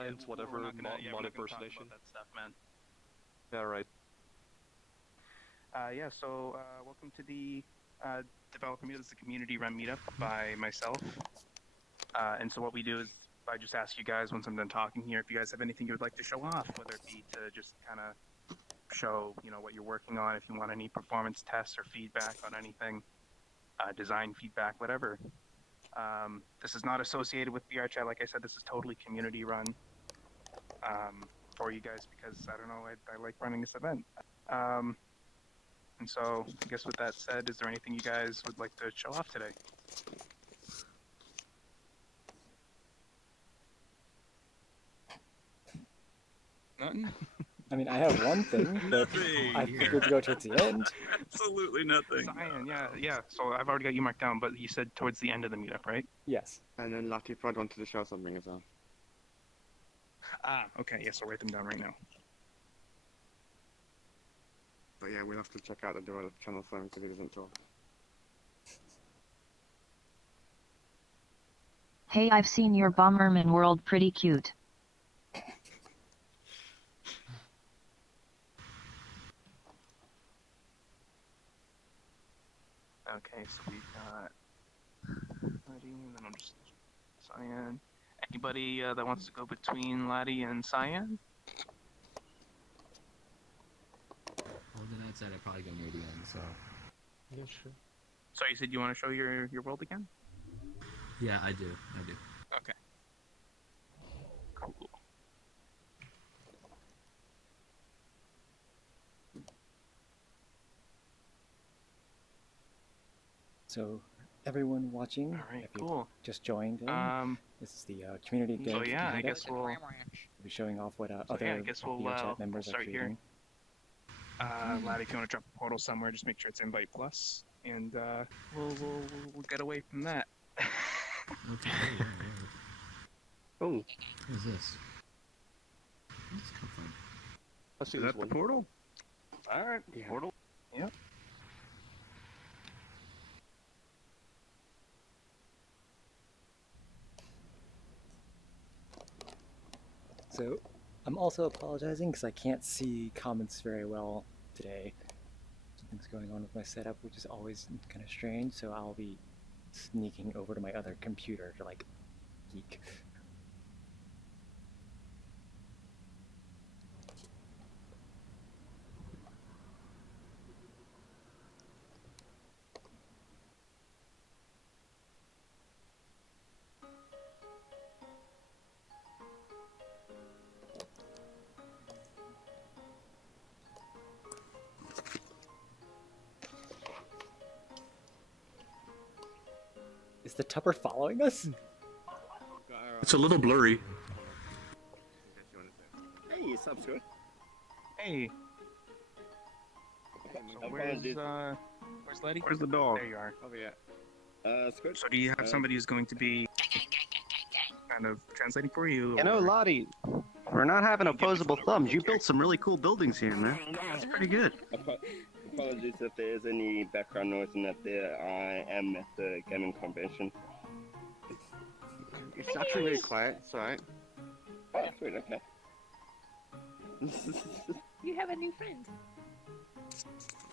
Science, whatever, we're not gonna mod talk about impersonation. that stuff, man. Yeah, right. So welcome to the Developer Meetup. It's a community-run meetup by myself. And so what we do is I just ask you guys once I'm done talking here if you guys have anything you would like to show off, whether it be to just kind of show, what you're working on, if you want any performance tests or feedback on anything, design feedback, whatever. This is not associated with VRChat. Like I said, this is totally community-run for you guys because, I don't know, I like running this event. And so, I guess with that said, is there anything you guys would like to show off today? Nothing? I mean, I have one thing, but I figured to go towards the end. Absolutely nothing. Cyan, yeah. So I've already got you marked down, but you said towards the end of the meetup, right? Yes. And then Lottie probably wanted to show something as well. Ah, okay, yes, I'll write them down right now. But yeah, we'll have to check out the developer channel for him because he doesn't talk. Hey, I've seen your Bomberman world, pretty cute. Okay, so we've got Laddie, and then I'm just Cyan. Anybody that wants to go between Laddie and Cyan? Well, then I'd say I'd probably go near the end, so... Yeah, sure. So you said you want to show your world again? Yeah, I do. Okay. Cool. So, everyone watching, Alright, if you cool. just joined in, this is the community day. So yeah, I meetup. guess we'll be showing off what other yeah, I guess we'll VRChat members are start here. creating. Laddie, if you want to drop a portal somewhere, just make sure it's invite plus, and we'll get away from that. Okay, yeah. Oh, What is this? Where's this come from? I see is this that one. the portal? Alright, Yeah. portal. Yep. So, I'm also apologizing because I can't see comments very well today. Something's going on with my setup, which is always kind of strange, so I'll be sneaking over to my other computer to, like, geek. Is the Tupper following us? It's a little blurry. Hey, sub's good. Hey. So where's Laddie? Where's the dog? There you are. Oh yeah. It's good. So do you have somebody who's going to be kind of translating for you? You know, or- Lottie, we're not having opposable thumbs. You built some really cool buildings here, man. That's pretty good. Apologies if there is any background noise in that there. I am at the gaming convention. It's actually really quiet, it's alright. Oh, sweet, okay. You have a new friend.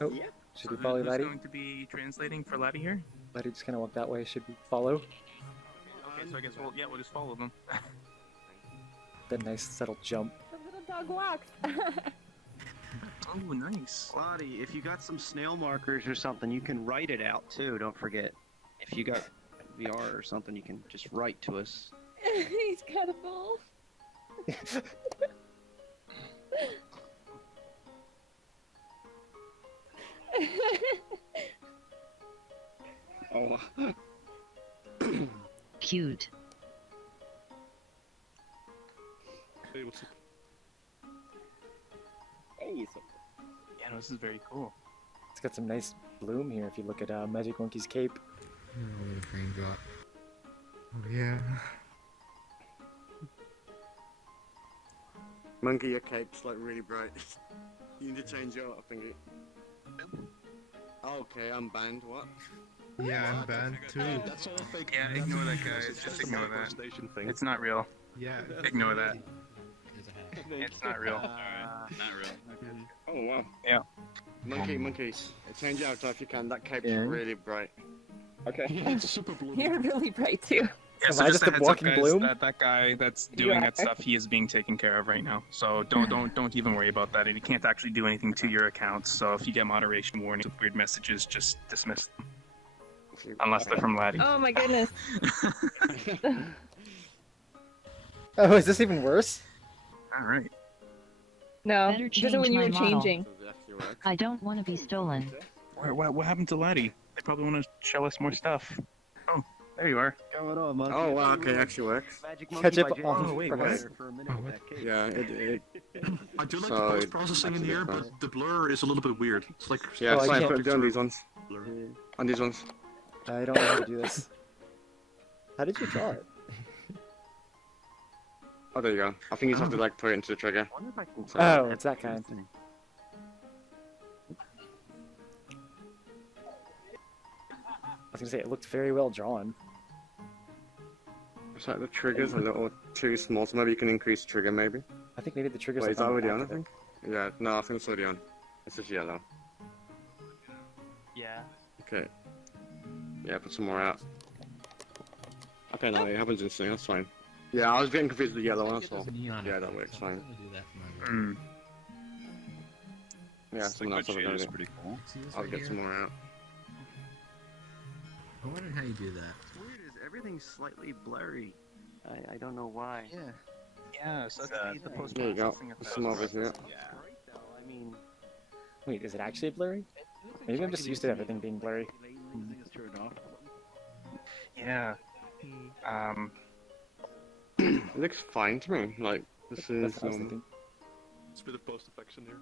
Oh, Yeah. should So we follow who's Laddie? going to be translating for Laddie here? Laddie just kind of walk that way. Should we follow? Okay, so I guess we'll just follow them. That nice subtle jump. The little dog walks. Oh, nice. Lottie, if you got some snail markers or something, you can write it out too, don't forget. If you got VR or something, you can just write to us. He's got a ball. Oh. Cute. Hey, what's up? Hey, so Yeah, no, this is very cool. It's got some nice bloom here if you look at Magic Monkey's cape. Oh, the frame drop. Oh, yeah. Monkey, your cape's like really bright. You need to change your thingy. Okay, I'm banned. What? Yeah, I'm banned too. That's all fake. Yeah, ignore that, guys. Just ignore that. Station thing. It's not real. Yeah. Ignore that. It's not real. Not really. Oh wow. Yeah. Monkeys. Change out if you can. That cape's Yeah. really bright. Okay. It's super blue. You're really bright too. Yeah, Am so I just just a a heads up, walking guys, bloom? that guy that's You doing are. that stuff, he is being taken care of right now. So don't even worry about that. He can't actually do anything to your accounts. So if you get moderation warnings with weird messages, just dismiss them. Unless they're from Laddie. Oh my goodness. Oh, is this even worse? All right. No, Better this is change when you my were model. changing. I don't want to be stolen. What happened to Laddie? They probably want to show us more stuff. Oh, there you are. Going on, monkey. Oh wow, okay, actually works. Magic Catch monkey up by James on Oh, wait, Foster what? for a minute with that cape. Yeah, it I do like So, the post-processing in that's here, a bit but the blur is a little bit weird. It's like yeah, Oh, I so I can't- put it on these ones. blur. On these ones. I don't know how to do this. How did you draw it? Oh, there you go. I think you just have to like put it into the trigger. I wonder if I can Oh, it's that kind. I was gonna say, it looked very well drawn. It's like the trigger's a little too small, so maybe you can increase trigger maybe. I think maybe the trigger's Wait, like is that on the already back on, I of it. think? Yeah, no, I think it's already on. It's just yellow. Yeah. Okay. Yeah, put some more out. Okay, no, it happens instantly, that's fine. Yeah, I was getting confused with the yellow one, so... Yeah, that works fine. Mm. Yeah, someone else will do it. pretty cool. See this I'll right get here? some more out. I wonder how you do that. What's weird is everything's slightly blurry. I don't know why. Yeah. Yeah, so that's the post There you go. processing of Some over here. Yeah. Bright though. I mean, Wait, is it actually blurry? Maybe I'm just used to everything being blurry. Yeah. It looks fine to me. Like, this That's is, what I was thinking. It's a bit of post effects in here.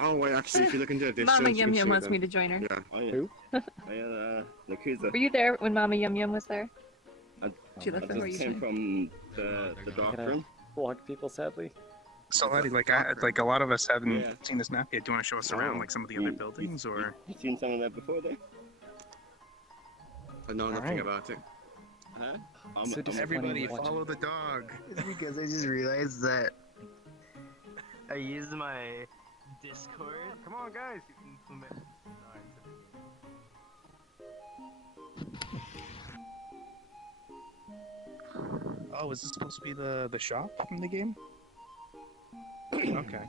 Oh, wait, actually, if you look into the distance, Mama you Yum can Yum see wants them. me to join her. Yeah. Oh, yeah. Who? Oh, yeah, Lakuza. Were you there when Mama Yum Yum was there? She left I before you just came joined. from the dark Gotta room. block people, sadly. So Laddie, like a lot of us haven't Yeah. seen this map yet. Do you want to show us around like some of the other buildings, or? You seen some of that before, though? I know nothing Alright. about it. Huh? So disappointing Everybody, watching. follow the dog. it's because I just realized that I used my Discord. Come on, guys. You can implement. Oh, is this supposed to be the shop from the game? Okay.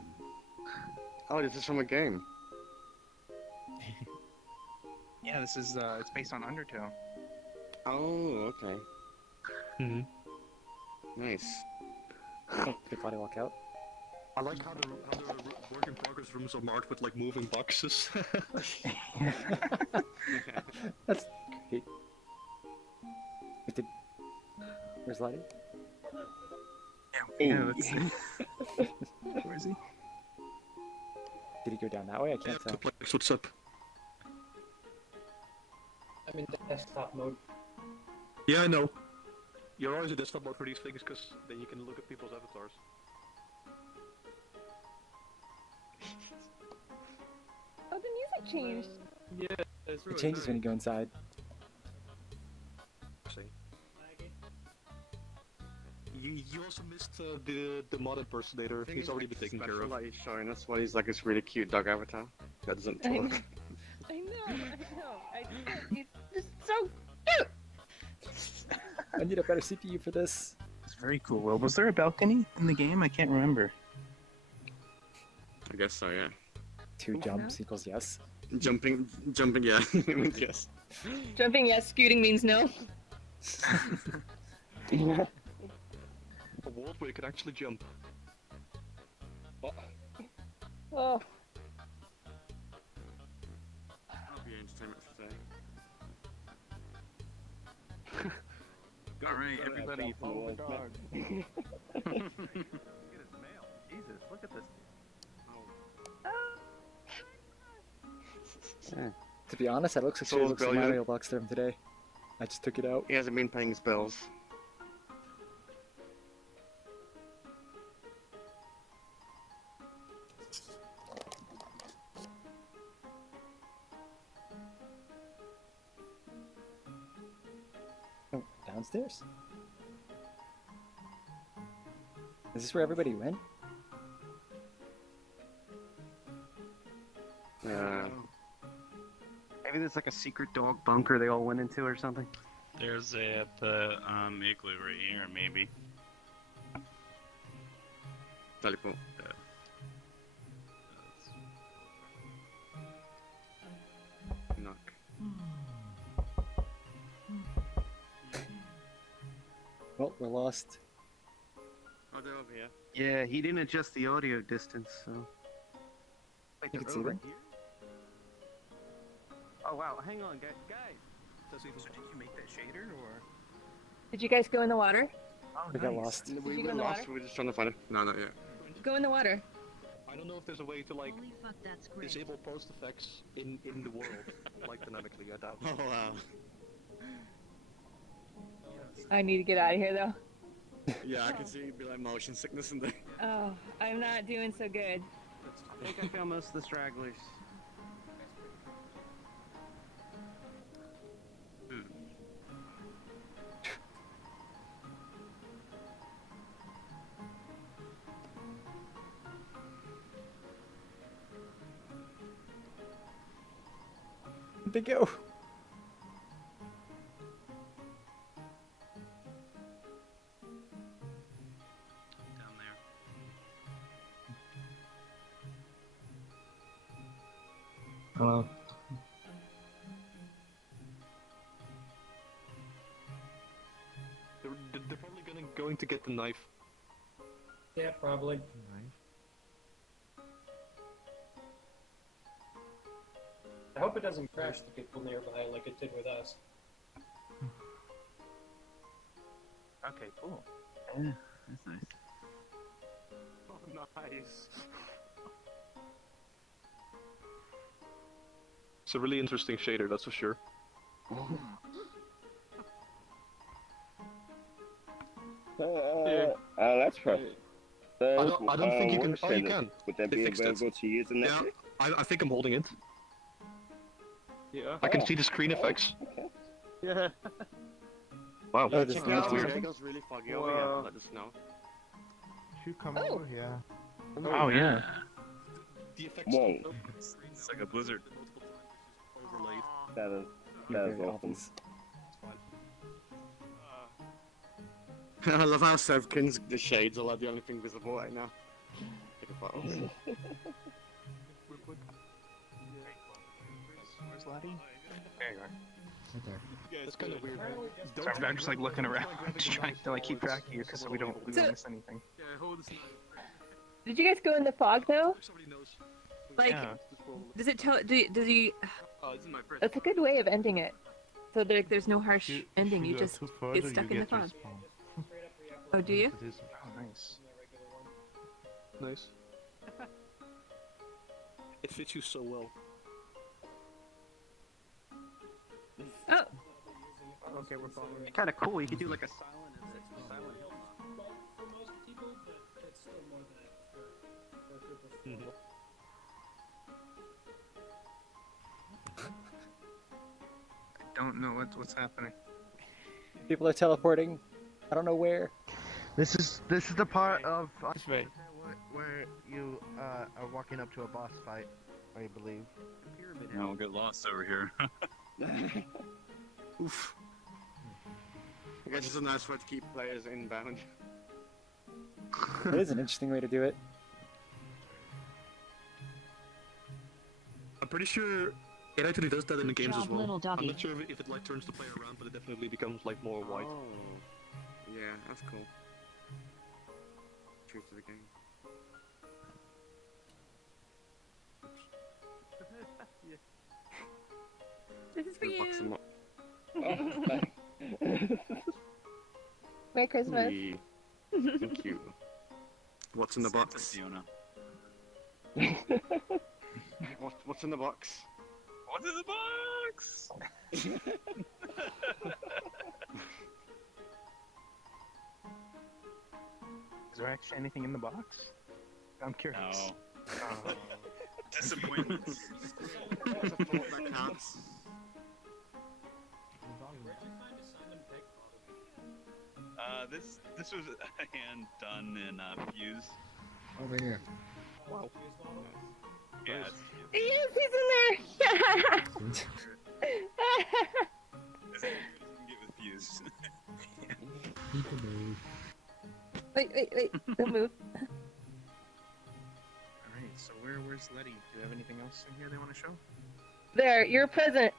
Oh, this is from a game. Yeah, this is it's based on Undertale. Oh, okay. Mm-hmm. Nice. Oh, did Claudia walk out? I like how the work in progress rooms are marked with like moving boxes. That's great. Wait, where's Lottie? Yeah, let's see. Where is he? Did he go down that way? I Yeah, can't tell. Tuplex, what's up? I'm in desktop mode. Yeah, I know. You're always in desktop mode for these things because then you can look at people's avatars. Oh, the music changed. Yeah, it's It changes when you go inside. You also missed the mod impersonator. He's already been taken care of. Like he's showing us what he's like his really cute dog avatar. That doesn't I know. talk. I know. It's just so cute. I need a better CPU for this. It's very cool. Well, was there a balcony in the game? I can't remember. I guess so, yeah. 2 jumps equals yes. Jumping, yeah. Yes. Jumping yes, scooting means no. A world where you can actually jump. Oh. That'll be entertainment for today. Alright, everybody, follow the dog. Look at his mail. Jesus, look at this. To be honest, that looks like So she looks like brilliant. Mario box from today. I just took it out. He hasn't been paying his bills. Oh, downstairs? Is this where everybody went? Maybe there's like a secret dog bunker they all went into or something. There's a the igloo right here, maybe. Teleport. Knock. Well, we're lost. Oh, they're over here. Yeah, he didn't adjust the audio distance, so. Wait, You they're can see over them. here? Oh wow, hang on, guys. So did you make that shader, or? Did you guys go in the water? Oh, We got lost. Did We you go were in the lost, water? we were just trying to find it. No, not yet. Go in the water. I don't know if there's a way to like Holy fuck, that's great. disable post effects in the world, like dynamically. I doubt. Oh, wow. I need to get out of here though. Yeah, I can see it'd be like motion sickness and thing. Oh, I'm not doing so good. I think I found most of the stragglers. Where'd they go? Down there. Hello. They're probably going to get the knife. Yeah, probably. I hope it doesn't crash the people nearby like it did with us. Okay, cool. Yeah, that's nice. Oh, nice. It's a really interesting shader, that's for sure. Let's press. I don't think you can. Oh, you can. Would that They be fixed it. available to use in Yeah, Netflix? I think I'm holding it. Yeah. I can see the screen effects. Yeah. Wow. Oh, this Check is it out, weird. it goes really foggy over here. Let us know. You come Oh. over here. Oh yeah. The effects. Whoa. It's like a blizzard. Overlaid. That is Very awesome. obvious. I love how Sevkin's the shades are like the only thing visible right now. Take a photo. Where's Laddie? There you are. Right there. It's kind of weird. Sorry, I'm just like looking around, just trying to like keep track of you, so we don't miss anything. Yeah, hold this knife. Did you guys go in the fog though? Somebody knows. Like, Yeah. does it tell? Does he? Oh, this is my first. That's a good way of ending it. So there's no harsh If ending. if You go just too further, get stuck you in the get fog. respawn. Oh, do you? It is. Oh, nice. Nice. It fits you so well. Oh, Okay, we're following. Kind of cool. You could do like a silent hill. For most people, but it's still more than that for a group of people. I don't know what's happening. People are teleporting. I don't know where. This is the part of where you are walking up to a boss fight, I believe. Yeah, we'll get lost over here. Oof. I guess it's a nice way to keep players inbound. It is an interesting way to do it. I'm pretty sure it actually does that in the games Job, as well. little I'm doggy. not sure if it like turns the player around, but it definitely becomes like more white. Oh. Yeah, that's cool. True to the game. this is for Gonna box them you. up. Merry Christmas. Hey. Thank you. What's in the box? Fiona. What's in the box? What's in the box? Is there actually anything in the box? I'm curious. No. Oh. Disappointment. It's a thought that counts. This was a hand done in Fuse. Over here. Wow. Yeah. Yes, he's in there! Get with views. He can move. Wait, don't move. Alright, so where's Letty? Do you have anything else in here they want to show? There, you're present.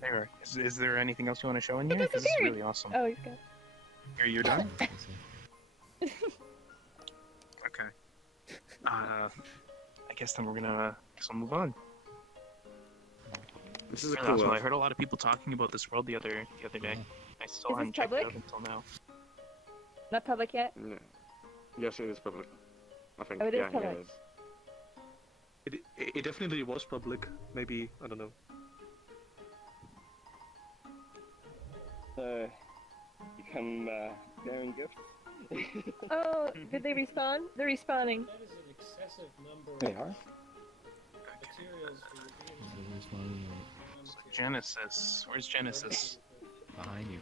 There. Is there anything else you want to show in here? This is really awesome. Oh, he's good. You're done? Okay. I guess then we're gonna move on. This is a Really cool awesome. world. I heard a lot of people talking about this world the other day. I still Is hadn't this checked it public? out until now. Not public yet? Yeah. Yes, it is public. I think. Oh, it is yeah, public. it is. It definitely was public. Maybe, I don't know. You come bearing gifts? Oh, did they respawn? They're respawning. That is an excessive number They of are? materials for your being. There's one Genesis. Where's Genesis? behind you.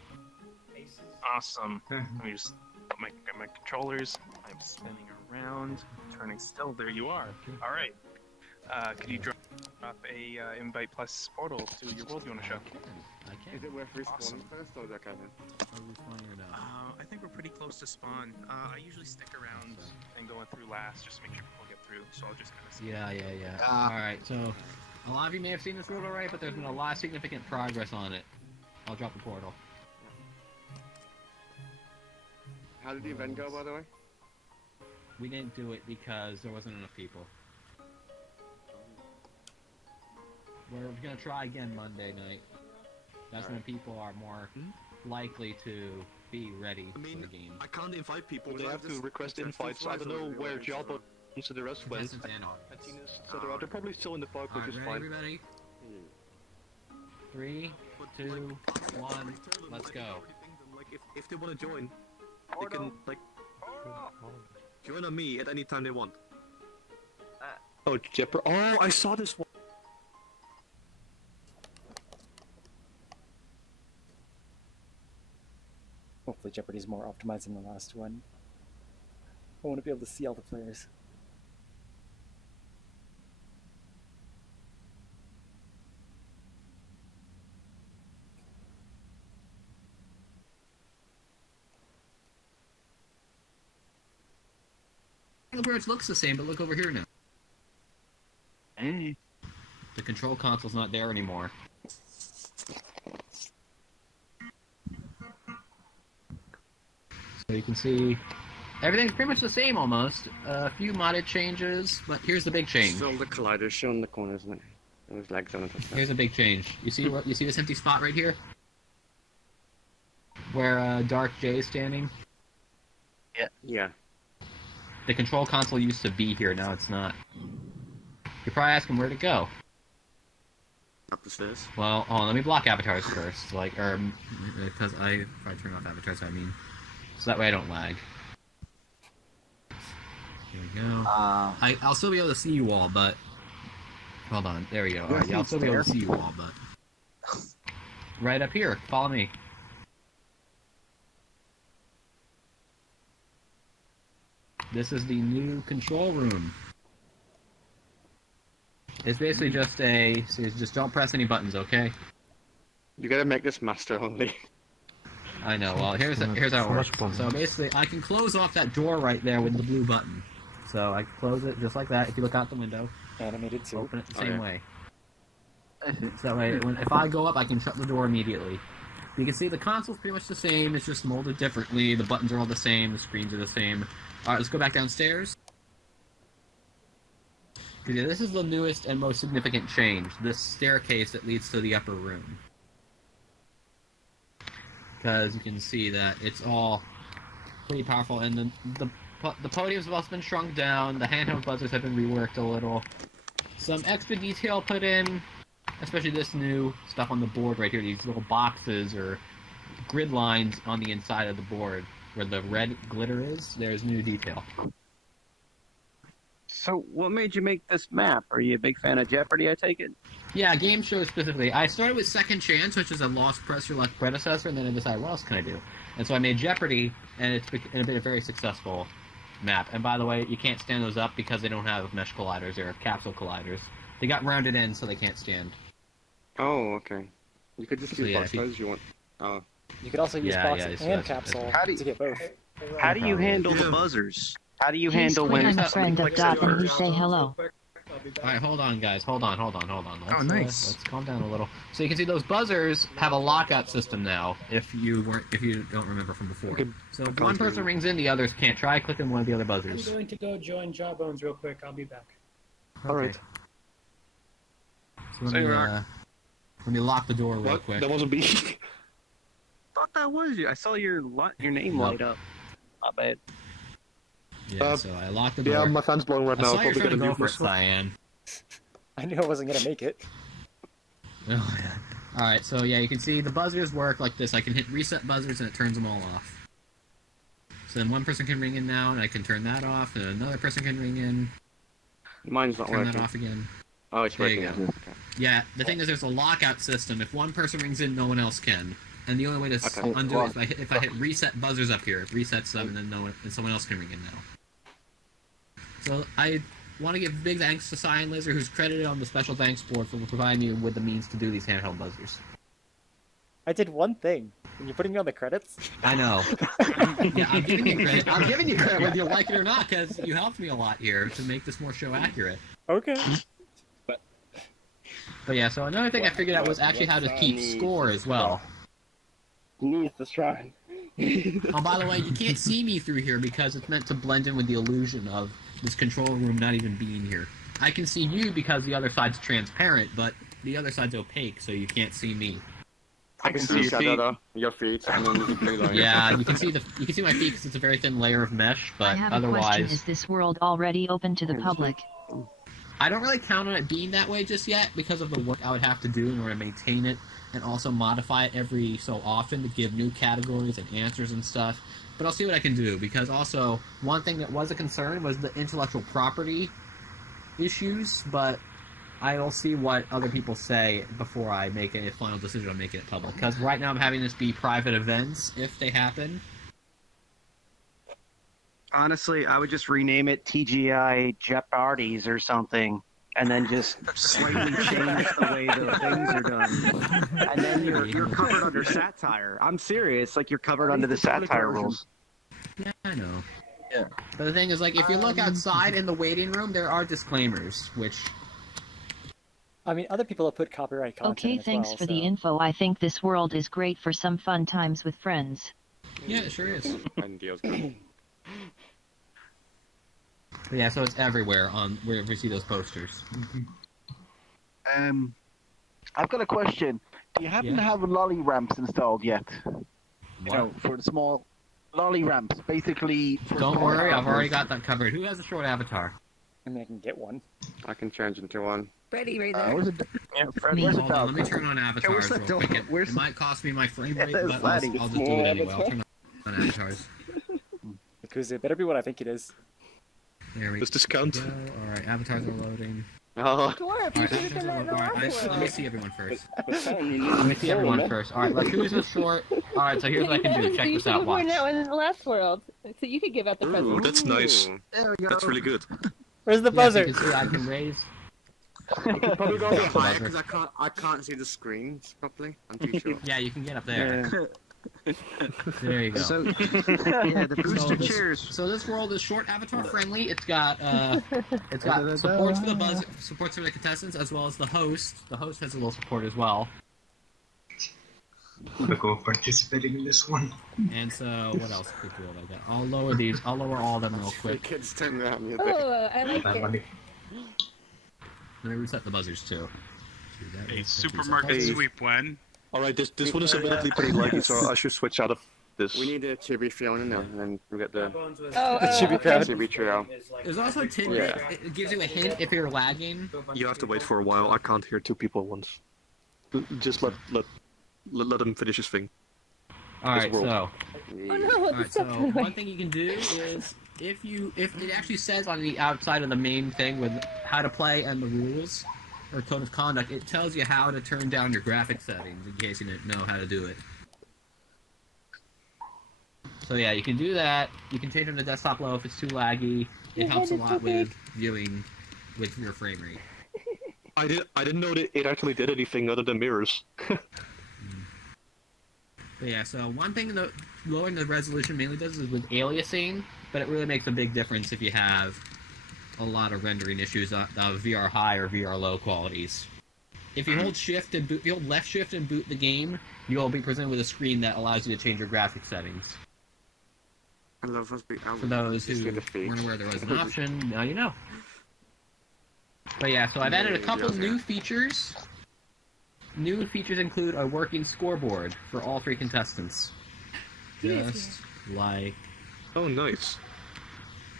Awesome. Let me just put my controllers. I'm spinning around, turning still. There you are. All right. Could you drop a invite plus portal to your world you want to show? I can. Is it worth respawning Awesome. first or is that kind Are we spawning or not? I think we're pretty close to spawn. I usually stick around and going through last just to make sure people get through. So I'll just kind of. Yeah. Alright, so a lot of you may have seen this world already, but there's been a lot of significant progress on it. I'll drop the portal. How did the event go, by the way? We didn't do it because there wasn't enough people. We're gonna try again Monday night. That's when people are more likely to be ready I mean, for the game. I can't invite people. They Well, have to just- request just invites. I don't know flies over where the Jabba and the rest went. Contestants and audience. Patinas, etc. They're probably still in the park, which Alright, is ready, fine. everybody? 3, 2, 1, let's go. Like, if they want to join, they can like join on me at any time they want. Oh, Jepper! Oh, I saw this one. Hopefully Jeopardy's more optimized than the last one. I want to be able to see all the players. Where it looks the same, but look over here now. Hey. The control console's not there anymore. So you can see everything's pretty much the same almost. A few modded changes, but here's the big change. Still the collider shown in the corner, isn't it? There's legs on it. Here's a big change. You see what? You see this empty spot right here, where Dark J is standing. Yeah. The control console used to be here. Now it's not. You're probably asking where to go. Up the stairs. Well, hold on, let me block avatars first, because I probably turn off avatars. I mean, so that way I don't lag. Here we go. I'll still be able to see you all, but hold on. There we go. All right, yeah, I'll still be able to see you all, but right up here. Follow me. This is the new control room. It's basically just just don't press any buttons, okay? You gotta make this master only. I know. Well, here's how it works. So basically, I can close off that door right there with the blue button. So I can close it just like that. If you look out the window, Animated too. open it the same way. So that way, if I go up, I can shut the door immediately. You can see the console's pretty much the same. It's just molded differently. The buttons are all the same. The screens are the same. All right, let's go back downstairs. Yeah, this is the newest and most significant change. This staircase that leads to the upper room. Because you can see that it's all pretty powerful, and the podiums have also been shrunk down. The handheld buzzers have been reworked a little. Some extra detail put in, especially this new stuff on the board right here. These little boxes or grid lines on the inside of the board where the red glitter is. There's new detail. So, what made you make this map? Are you a big fan of Jeopardy, I take it? Yeah, game shows specifically. I started with Second Chance, which is a Lost Press Your Luck predecessor, and then I decided, what else can I do? And so I made Jeopardy, and it's been very successful. map. And by the way, you can't stand those up because they don't have mesh colliders, they're capsule colliders. They got rounded ends, so they can't stand. Oh, okay. You could just So, use yeah, both if you- sides if you want. Oh. You could also use Yeah, box yeah, and so that's- capsule that's- to get both. How do you handle the Yeah. buzzers? How do you He's handle quick, when I'm a friend of Gotham who say hello. Alright, hold on, guys. Hold on. Let's, nice. Let's calm down a little. So you can see those buzzers have a lockout system now. If you don't remember from before. So if one person rings in, the others can't. Try clicking one of the other I'm buzzers. going to go join Jawbones real quick. I'll be back. Alright. So let me lock the door real What? quick. That wasn't me. thought that was you. I saw your name light up. My bad. Yeah, so I locked the door. Yeah, my fan's blowing right I now. saw I'll you probably trying to get a go new for it, myself. Cyan. I knew I wasn't gonna make it. Oh, yeah. Alright, so yeah, you can see the buzzers work like this. I can hit reset buzzers and it turns them all off. So then one person can ring in now, and I can turn that off, and another person can ring in. Mine's not Turn working. that off again. Oh, it's There working. you go. now. Okay. Yeah, the thing is there's a lockout system. If one person rings in, no one else can. And the only way to Okay. undo it is if I hit reset buzzers up here. It resets them, and then and someone else can ring in now. So I want to give big thanks to Cyan Lizard, who's credited on the special thanks board for providing me with the means to do these handheld buzzers. I did one thing. And you're putting me on the credits? I know. Yeah, I'm giving you credit. I'm giving you credit whether you like it or not, because you helped me a lot here to make this more show accurate. Okay. But yeah, so another thing I figured out was actually how to keep score as well. Needs to try. Oh, by the way, you can't see me through here because it's meant to blend in with the illusion of this control room not even being here. I can see you because the other side's transparent, but the other side's opaque, so you can't see me. I can see your feet. Your feet, and then the blue line. Yeah, you can see my feet because it's a very thin layer of mesh, but I have a question. otherwise, Is this world already open to the public? I don't really count on it being that way just yet because of the work I would have to do in order to maintain it and also modify it every so often to give new categories and answers and stuff. But I'll see what I can do, because also one thing that was a concern was the intellectual property issues, but I'll see what other people say before I make a final decision on making it public. Because right now I'm having this be private events if they happen. Honestly, I would just rename it TGI Jeopardies or something, and then just slightly change the way the things are done. And then you're covered under satire. I'm serious, like you're covered under the satire rules. Yeah, I know. Yeah. But the thing is, like, if you look outside in the waiting room, there are disclaimers, which... I mean, other people have put copyright content Okay, as thanks well, for so. the info. I think this world is great for some fun times with friends. Yeah, it sure is. And deals good. But yeah, so it's everywhere on wherever you see those posters. I've got a question. Do you happen to have lolly ramps installed yet? You know, for the small lolly ramps, basically. For Don't small worry, I've avatars. already got that covered. Who has a short avatar? I mean, I can get one. I can change into one. Freddy right there. Where's it? Yeah, Where's the Hold on, dog? let me turn on avatars real quick. It might cost me my frame rate, but I'll just do it anyway. I'll turn on avatars. Because it better be what I think it is. There we Does this count? go. Alright, avatars are loading. Oh. Dwarf, you should have done that in the last Let me world. see everyone first. Let me see everyone first. Alright, like who's the short? Alright, so here's what I can do. Check You this should out. have worn Watch. that one in the last world, so you could give out the Ooh, present. that's nice. That's really good. Where's the Yeah, buzzer? you can see I can raise. You can probably go a bit higher Buzzer. because I can't see the screens properly. I'm too short. Yeah, you can get up there. There you go. So, yeah, the booster this, chairs. So this world is short avatar friendly. It's got supports for the buzz, supports for the contestants, as well as the host. The host has a little support as well. Look over participating in this one. And so what else could we do like that? I'll lower these. I'll lower all of them real The quick. kids turn around me a bit. Oh, I like it. Let me reset the buzzers too. A supermarket sweep when? Alright, this one is admittedly pretty laggy, so I should switch out of this. We need a chibi Fiona in there, and then we get the Chibi crowd. chibi trio. There's also a tidbit. It gives you a hint if you're lagging. You have to wait for a while. I can't hear two people at once. Just let him finish his thing. Alright, world. so. Oh no, Alright, it's so stepping away. one thing you can do is if it actually says on the outside of the main thing with how to play and the rules or code of conduct, it tells you how to turn down your graphic settings in case you didn't know how to do it. So yeah, you can do that. You can change on the desktop low if it's too laggy. It helps a lot with viewing with your frame rate. I didn't know that it actually did anything other than mirrors. But yeah, so one thing that lowering the resolution mainly does is with aliasing, but it really makes a big difference if you have a lot of rendering issues of VR high or VR low qualities. If you hold shift and if you hold left shift and boot the game, you'll be presented with a screen that allows you to change your graphic settings. I love us. For those who weren't aware there was an option, now you know. But yeah, so I've added a couple new features. New features include a working scoreboard for all 3 contestants. Just like... Oh, nice.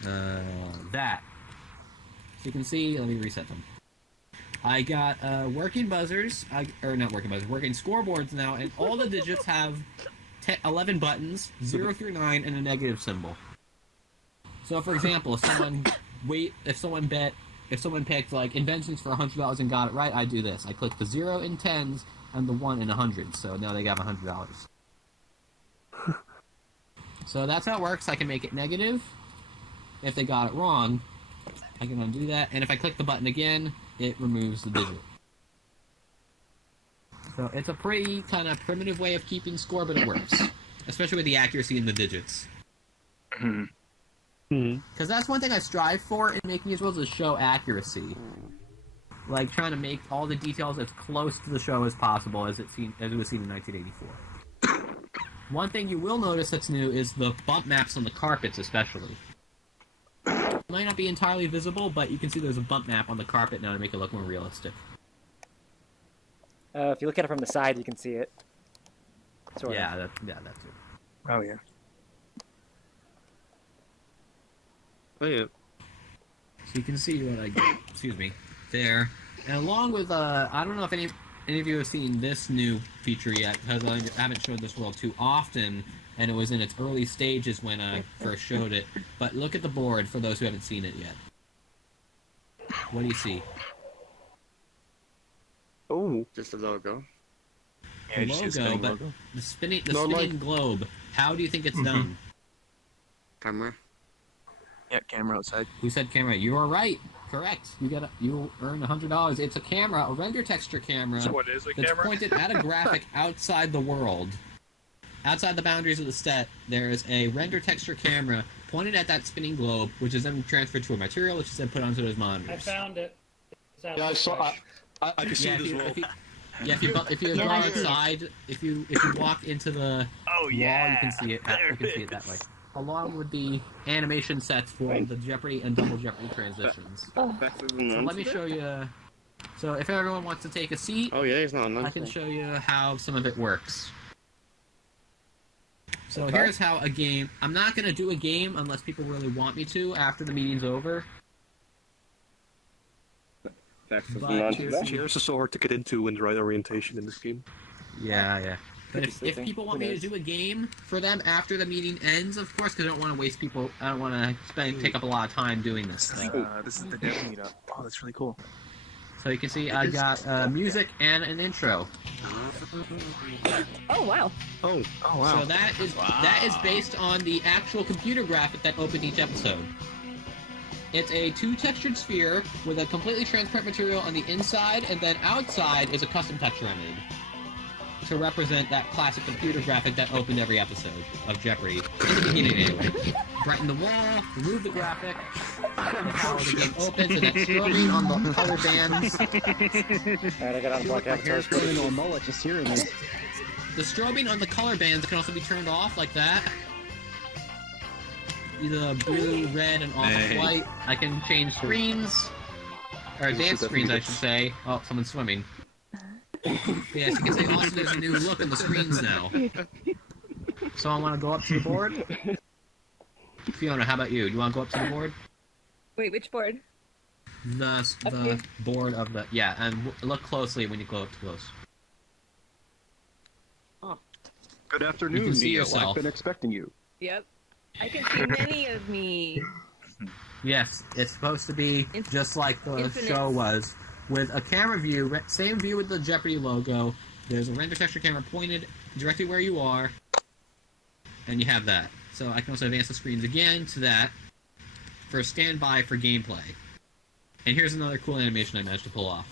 That. So you can see, let me reset them. I got working buzzers, working scoreboards now, and all the digits have 11 buttons, 0 through 9, and a negative symbol. So for example, if someone picked like inventions for $100 and got it right, I do this. I click the 0 in tens and the 1 in 100s, so now they got $100. So that's how it works. I can make it negative. If they got it wrong, I can undo that, and if I click the button again, it removes the digit. So it's a pretty kind of primitive way of keeping score, but it works. Especially with the accuracy in the digits. Because that's one thing I strive for in making these rules is show accuracy. Like trying to make all the details as close to the show as possible as it was seen in 1984. One thing you will notice that's new is the bump maps on the carpets especially. It might not be entirely visible, but you can see there's a bump map on the carpet now to make it look more realistic. If you look at it from the side, you can see it. Sort yeah, of. that too. Oh yeah. Oh yeah. So you can see what I got, excuse me, there. And along with, I don't know if any of you have seen this new feature yet, because I haven't showed this world too often, and it was in its early stages when I first showed it. But look at the board for those who haven't seen it yet. What do you see? Oh, just a logo. Yeah, logo, but logo. the spinning globe. How do you think it's done? Camera. Yeah, camera outside. Who said camera? You are right. Correct. You earn $100. It's a camera, a render texture camera. So what is a that's camera? pointed at a graphic outside the world. Outside the boundaries of the set, there is a render texture camera pointed at that spinning globe, which is then transferred to a material, which is then put onto those monitors. I found it. Yeah, I saw. I can see it as well. If you go outside, if you walk into the wall, you can see it. You can see it that way, along with the animation sets for the Jeopardy and Double Jeopardy transitions. So let me show you. So if everyone wants to take a seat, oh yeah, he's not on. I can show you how some of it works. So here's how a game. I'm not going to do a game unless people really want me to after the meeting's over. Chairs are so hard to get into in the right orientation in this game. Yeah. But if people want me to do a game for them after the meeting ends, of course, because I don't want to waste people. I don't want to take up a lot of time doing this. This is the dev meetup. Oh, that's really cool. So you can see I got music and an intro. Oh wow. Oh wow. So that is based on the actual computer graphic that opened each episode. It's a 2-textured sphere with a completely transparent material on the inside, and then outside is a custom texture rendered to represent that classic computer graphic that opened every episode of Jeopardy. In the beginning, anyway. Brighten the wall, remove the graphic, how the game opens, and that strobing on the color bands. Alright, I got on black avatars. Spinning on mullet, just hearing this. The strobing on the color bands can also be turned off like that. Either blue, red, and off-white. I can change screens. Or dance screens, I should say. Oh, someone's swimming. Yes, you can say also there's a new look on the screens now. So I want to go up to the board. Fiona, how about you? Do you want to go up to the board? Wait, which board? The board of the... Yeah, and look closely when you go up close. Oh. Good afternoon, Neo. I've been expecting you. Yep. I can see many of me. Yes, it's supposed to be just like the show was. With a camera view, same view with the Jeopardy logo. There's a render texture camera pointed directly where you are. And you have that. So I can also advance the screens again to that for standby for gameplay. And here's another cool animation I managed to pull off.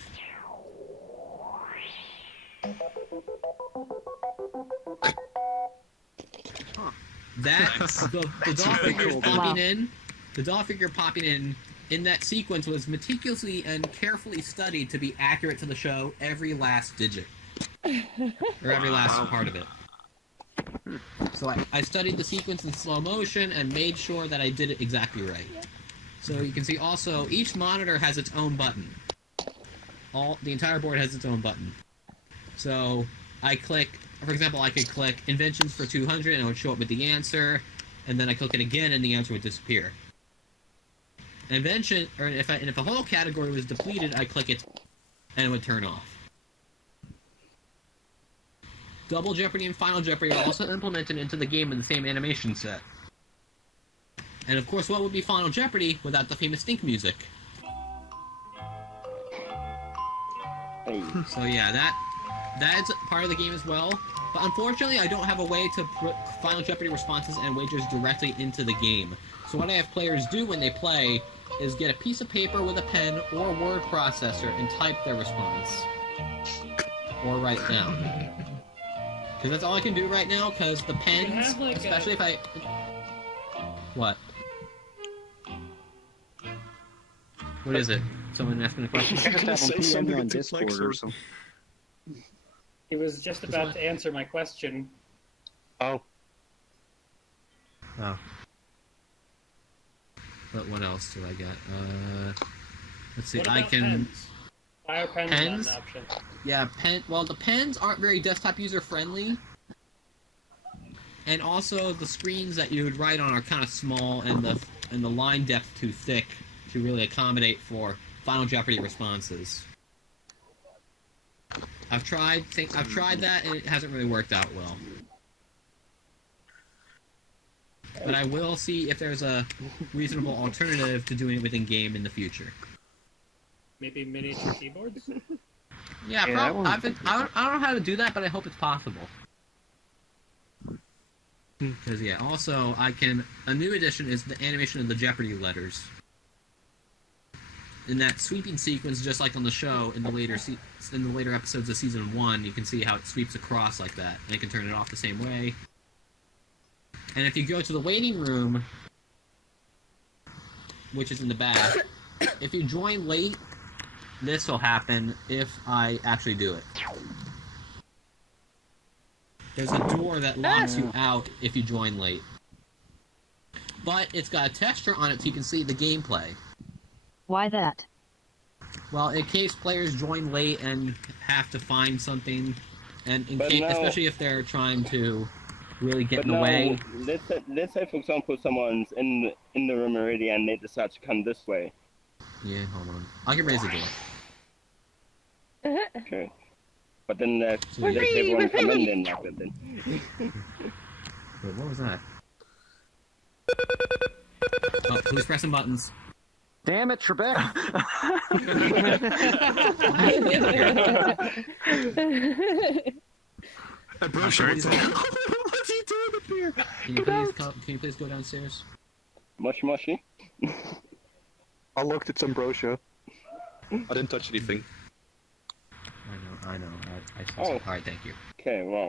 That the doll figure popping in, the doll figure popping in that sequence was meticulously and carefully studied to be accurate to the show every last digit, or every last part of it. So I studied the sequence in slow motion and made sure that I did it exactly right. So you can see also each monitor has its own button. The entire board has its own button. So I click, for example, I could click inventions for 200 and it would show up with the answer, and then I click it again and the answer would disappear. An invention, or if a whole category was depleted, I click it and it would turn off. Double Jeopardy and Final Jeopardy are also implemented into the game in the same animation set. And of course, what would be Final Jeopardy without the famous Stink music? So yeah, that's part of the game as well. But unfortunately, I don't have a way to put Final Jeopardy responses and wagers directly into the game. So what I have players do when they play is get a piece of paper with a pen or a word processor and type their response. Or write it down. Because that's all I can do right now, because the pens, especially if I... What? What is it? Someone asking a question? Say something on Discord or something. He was just about to answer my question. Oh. Oh. But what else do I get? Let's see, What I about can... Pens? Why are pens, Pens? not an option? Yeah, well, the pens aren't very desktop user-friendly. And also, the screens that you would write on are kind of small, and the line depth too thick to really accommodate for Final Jeopardy responses. I've tried that, and it hasn't really worked out well. But I will see if there's a reasonable alternative to doing it within game in the future. Maybe miniature keyboards? Yeah, I don't know how to do that, but I hope it's possible. Because yeah, also a new addition is the animation of the Jeopardy letters. In that sweeping sequence, just like on the show, in the later episodes of season 1, you can see how it sweeps across like that, and you can turn it off the same way. And if you go to the waiting room, which is in the back, if you join late, this will happen if I actually do it. There's a door that locks you out if you join late. But it's got a texture on it so you can see the gameplay. Why that? Well, in case players join late and have to find something, and especially if they're trying to really get in the way. Let's say, for example, someone's in the room already and they decide to come this way. Yeah, hold on. I can raise the door. Okay. But then let everyone come in then like that then. Wait, what was that? Oh, who's pressing buttons? Damn it, Trebek! What's he doing up here? Can you please go downstairs? Mushy. I looked at some brochure. I didn't touch anything. I know. Alright, thank you. Okay, well.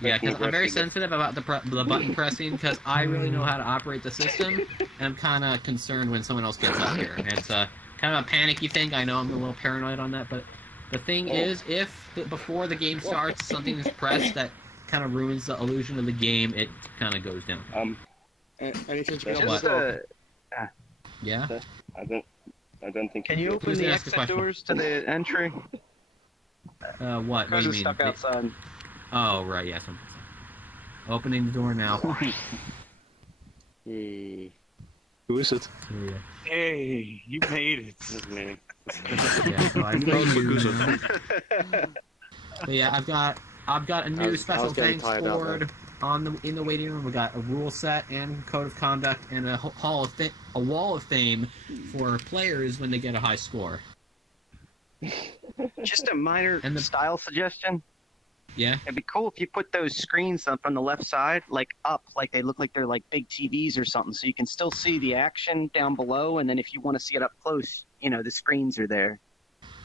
Yeah, because I'm very sensitive about the button pressing, because I really know how to operate the system, and I'm kind of concerned when someone else gets up here. It's kind of a panicky thing. I know I'm a little paranoid on that, but the thing is, if before the game starts something is pressed that kind of ruins the illusion of the game, it kind of goes down. Yeah? I don't think. Can you open the exit doors to the entry? What do you mean? Stuck outside. Oh, right, yes. Opening the door now. Hey. Who is it? Hey, you made it. It's me. Yeah, so I you. But yeah, I've got a new special thanks board in the waiting room. We got a rule set and code of conduct and a wall of fame for players when they get a high score. Just a minor style suggestion. Yeah. It'd be cool if you put those screens up on the left side, like up, like they look like they're like big TVs or something, so you can still see the action down below, and then if you want to see it up close, you know, the screens are there.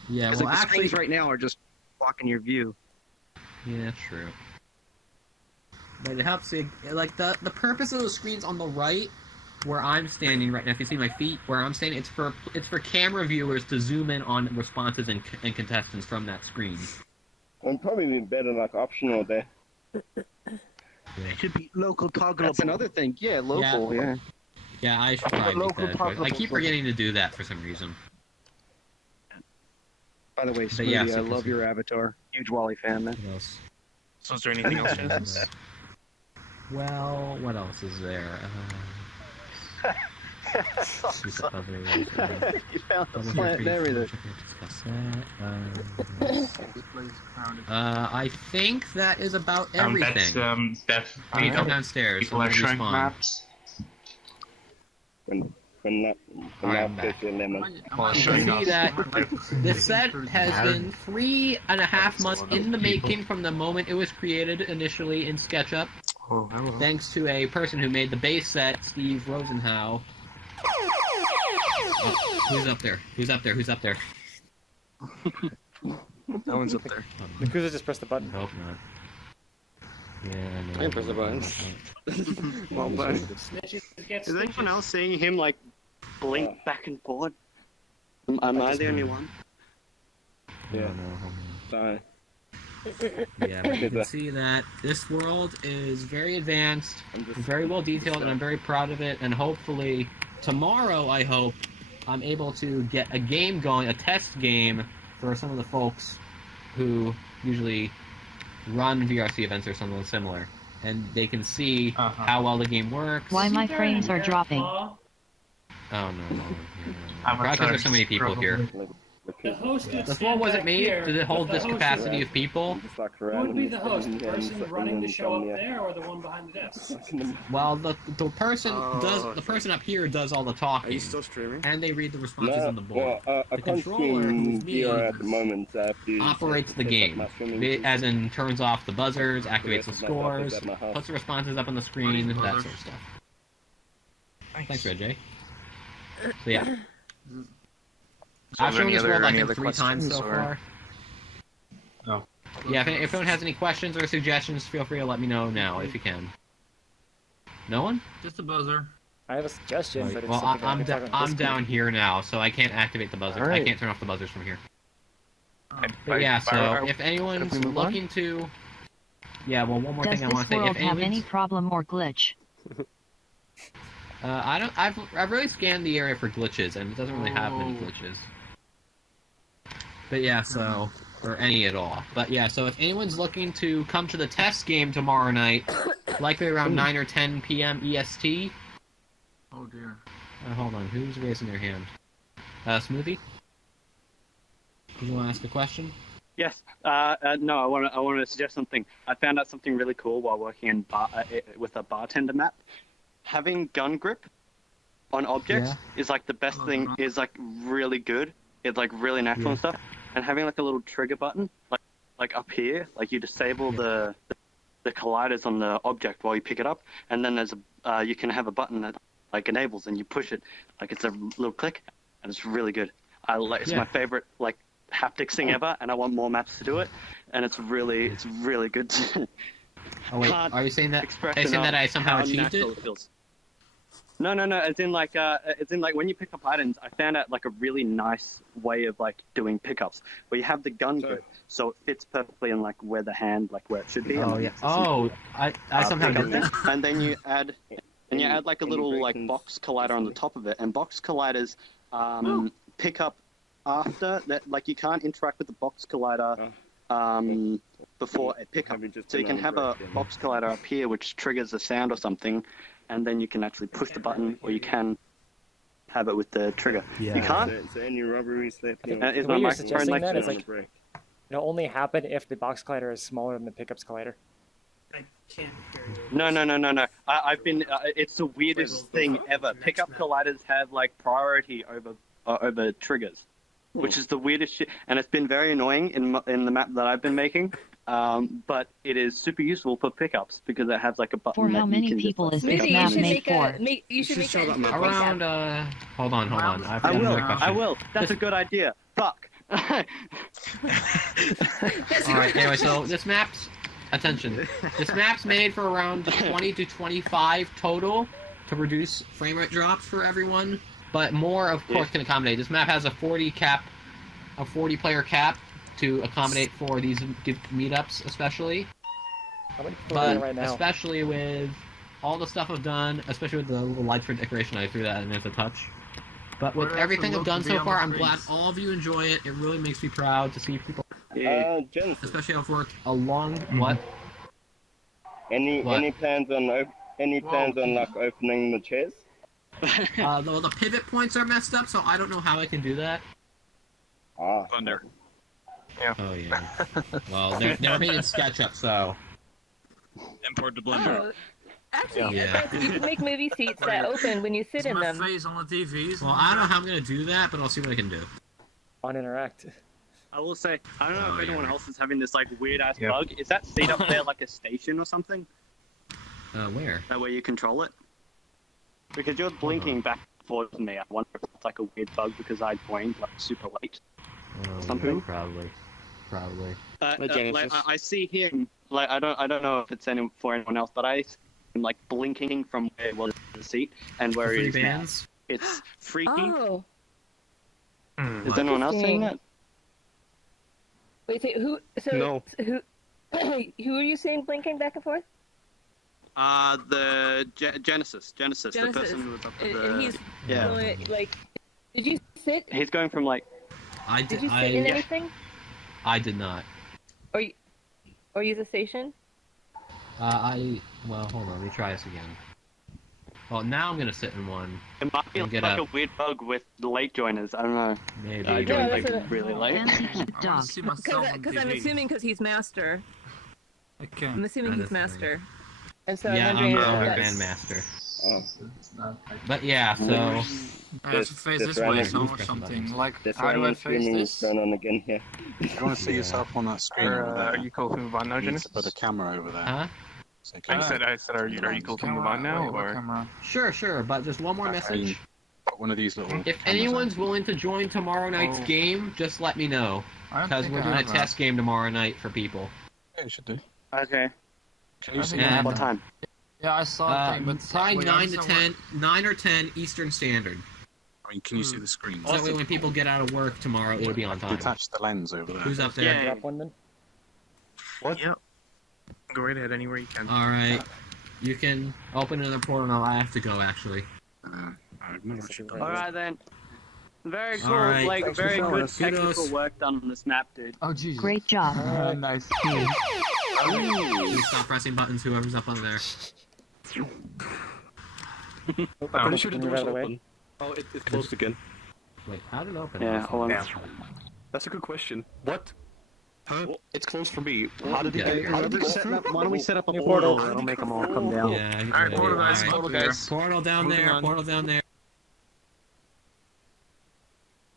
Yeah, well, well, like, the actually, screens right now are just blocking your view. Yeah, true. But it helps you, like, the purpose of the screens on the right, where I'm standing right now, if you see my feet, where I'm standing, it's for camera viewers to zoom in on responses and contestants from that screen. I'm probably be better like optional there. It should be local toggleable. That's another thing. Yeah, local, yeah. Yeah, I should probably make that choice. I keep forgetting to do that for some reason. By the way, Smoothie, yeah, I love your avatar. Huge Wally fan, man. So is there anything else, Jens? Well, what else is there? You found the plant and everything. I think that is about everything. That's I need to come downstairs. People are showing maps. You can see that the set has been 3.5 months in the making from the moment it was created initially in SketchUp. Oh, hello. Thanks to a person who made the base set, Steve Rosenhow. Oh, who's up there? Who's up there? Who's up there? No one's up there. Nakuza just pressed the button. Hope not. Yeah, I can press the button. Well, but is anyone else seeing him like blink back and forth? Am I the only one? Yeah. Sorry. Yeah, but you can see that this world is very advanced, very well detailed, and I'm very proud of it. And hopefully tomorrow, I hope, I'm able to get a game going, a test game for some of the folks who usually run VRC events or something similar, and they can see how well the game works. Why my frames are dropping. Oh no. Probably because there's so many people here. The host would The floor wasn't made here. to hold The this host capacity of people. Who would be the host? The person running the show up there, or the one behind the desk? Well, the person up here does all the talking. Are you still streaming? And they read the responses on the board. Well, The controller, who's me, at the moment, operates the game, as in turns off the buzzers, activates the scores, puts the responses up on the screen, that sort of stuff. Thanks, Red J. So yeah. So I've shown this world, I any think, other 3 times so questions, or- far. No. Yeah, if anyone has any questions or suggestions, feel free to let me know now, if you can. No one? Just a buzzer. I have a suggestion, but it's Well, something I can talk on I'm Discord. down here now, so I can't activate the buzzer. Alright. I can't turn off the buzzers from here. Bye- But yeah, bye- so bye- if anyone's can we move on? looking to... Yeah, well, one more Does thing I this want to say. world If have any anyone's... problem or glitch? I've really scanned the area for glitches, and it doesn't really have many glitches. But yeah, so... Or any at all. But yeah, so if anyone's looking to come to the test game tomorrow night, likely around 9 or 10 p.m. EST... Oh dear. hold on, who's raising their hand? Smoothie? You want to ask a question? Yes. No, I want to suggest something. I found out something really cool while working in with a bartender map. Having gun grip on objects is like the best thing. Is like really good. It's like really natural and stuff. And having like a little trigger button, like up here, like you disable the colliders on the object while you pick it up, and then there's a you can have a button that like enables, and you push it, like it's a little click, and it's really good. It's my favorite like haptics thing ever, and I want more maps to do it, and it's really good. Oh wait, are you saying that? Are you saying that I somehow achieved it? No. It's in like when you pick up items, I found out like a really nice way of like doing pickups where you have the gun grip, so it fits perfectly in like where the hand, like where it should be. Oh yeah. Oh, I somehow got that. And then you add like a little like box collider on the top of it, and box colliders pick up after that. Like you can't interact with the box collider before a pickup. So you can have a box collider up here which triggers a sound or something, and then you can actually push the button, or you can have it with the trigger. Yeah. You can't. So any robberies is the my way you're microphone suggesting like that is like it'll only happen if the box collider is smaller than the pickups collider. I can't hear you. No. I've been. It's the weirdest thing ever. Pickup colliders have like priority over triggers. which is the weirdest shit, and it's been very annoying in the map that I've been making. But it is super useful for pickups because it has like a button. For how that you many can people just, is like, this pick up map and made for? You should make a Around, hold on. I will. I will. That's a good idea. Fuck. Alright, anyway, so this map's made for around 20 to 25 total to reduce frame rate drops for everyone, but more, of course, can accommodate. This map has a 40 player cap to accommodate for these meetups, especially. How many people are there right now? Especially with all the stuff I've done, especially with the little lights for decoration, I threw that in as a touch. But with everything I've done so far, I'm glad all of you enjoy it. It really makes me proud to see people. Especially I've worked a long what? Any plans on like opening the chairs? The pivot points are messed up, so I don't know how I can do that. Thunder. Yeah. Oh yeah. Well, they're made in SketchUp, so. Import to Blender. Actually, you can make movie seats that open when you sit in them. Face on the TVs. Well, I don't know how I'm gonna do that, but I'll see what I can do. On Interact. I will say, I don't know if anyone else is having this like weird ass bug. Is that seat up there like a station or something? Where? That way you control it? Because you're blinking back and forth to me. I wonder if it's like a weird bug because I joined like super late. Something? Probably. Like, I see him. Like I don't know if it's for anyone else, but I see him like blinking from where was the seat and where he is now. It's freaky. Oh. Is anyone else seeing that? Wait, who? So No. Who are you saying blinking back and forth? The Genesis, the person who was up at the... And he's yeah. going, like, did you sit? He's going from like... Did you sit in anything? I did not. Or use a station? Well, hold on, let me try this again. Well, now I'm gonna sit in one. It might be like a weird bug with the late joiners, I don't know. Maybe. I joined like really late. Because I'm assuming because he's master. Okay. I'm assuming he's master. And so Yeah, I'm I'm wondering Grandmaster. But yeah, so... I have to face this way or something. Like, how do I face this? Going on again here. You want to see yourself on that screen? Are you cool to move on now, Genesis? Put a camera over there. Huh? I said, are you cool to move on now, or? Sure, but just one more message. One of these little... If anyone's willing to join tomorrow night's game, just let me know. Because we're doing a test game tomorrow night for people. Yeah, you should do. Okay. Can you see what time? Yeah, I saw it, but probably 9 or 10 Eastern Standard. I mean, can you see the screen? So that way when people get out of work tomorrow, it'll be on time. Detach the lens over there. Who's up there? Drop one then? What? Yep. Go right ahead, anywhere you can. Alright. You can open another portal now. I have to go, actually. Alright then. Very cool, Alright. like, very good Kudos. technical work done on this map, dude. Oh, Jesus. Great job. Nice. Please stop pressing buttons, whoever's up on there. I'm pretty sure the door's open. Oh, it's closed again. Wait, how did it open? Yeah, hold on. That's a good question. What? Huh? It's closed for me. How did it get here? Why don't we set up a portal that'll make them all come down? Yeah. Alright, portal guys, Alright. portal guys. Portal down Moving there, on. portal down there.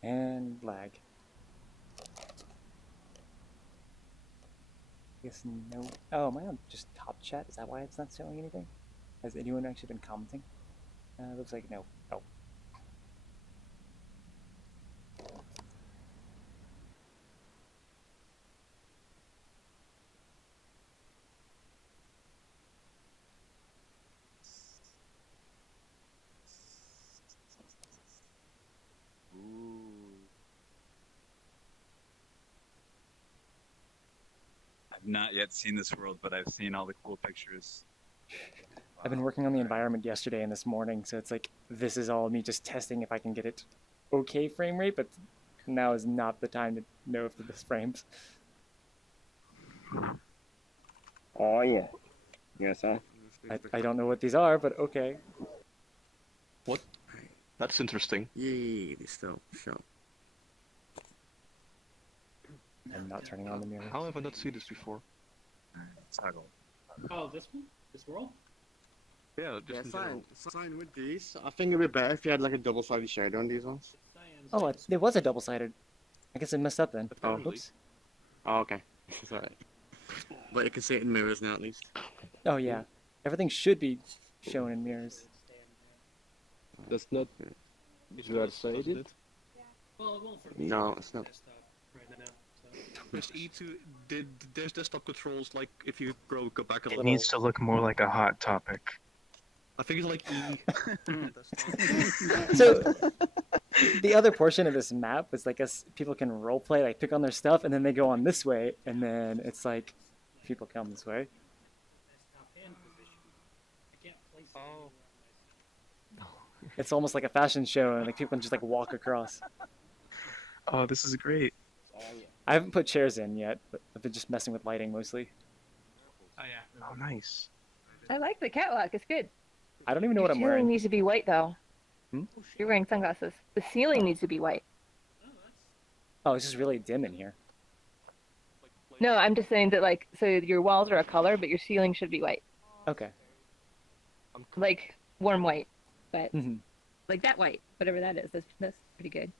And lag. Guess no. Oh, am I on just top chat? Is that why it's not showing anything? Has anyone actually been commenting? Looks like no. Oh. I've not yet seen this world, but I've seen all the cool pictures. I've been working on the environment yesterday and this morning, so it's like this is all me just testing if I can get it okay frame rate, but now is not the time to know if this frames. Oh yeah. Yes, huh? I don't know what these are, but okay. What? That's interesting. Yay, they still show. I'm not turning on the mirror. How have I not seen this before? Oh, this one? This world? Yeah, just in general. Sign with these. I think it'd be better if you had like a double-sided shader on these ones. Oh, it was a double-sided. I guess I messed up then. Oh. Oops. Oh, okay. It's alright. But you can see it in mirrors now at least. Oh yeah. Everything should be shown in mirrors. That's not VRChat. Well, it won't for No, it's not. right now. So. Press E to there's desktop controls. Like if you go back a It little. needs to look more like a hot topic. I think it's like E. So the other portion of this map is like people can role play, like pick on their stuff, and then they go on this way, and then it's like people come this way. It's almost like a fashion show, and like people can just like walk across. Oh, this is great. I haven't put chairs in yet, but I've been just messing with lighting mostly. Oh yeah. Oh nice. I like the catwalk. It's good. I don't even know what I'm The ceiling wearing. needs to be white though. Hmm? You're wearing sunglasses. The ceiling needs to be white. Oh, it's just really dim in here. No, I'm just saying that like so your walls are a color, but your ceiling should be white. Okay. Like warm white, but Mhm. like that white, whatever that is. That's pretty good.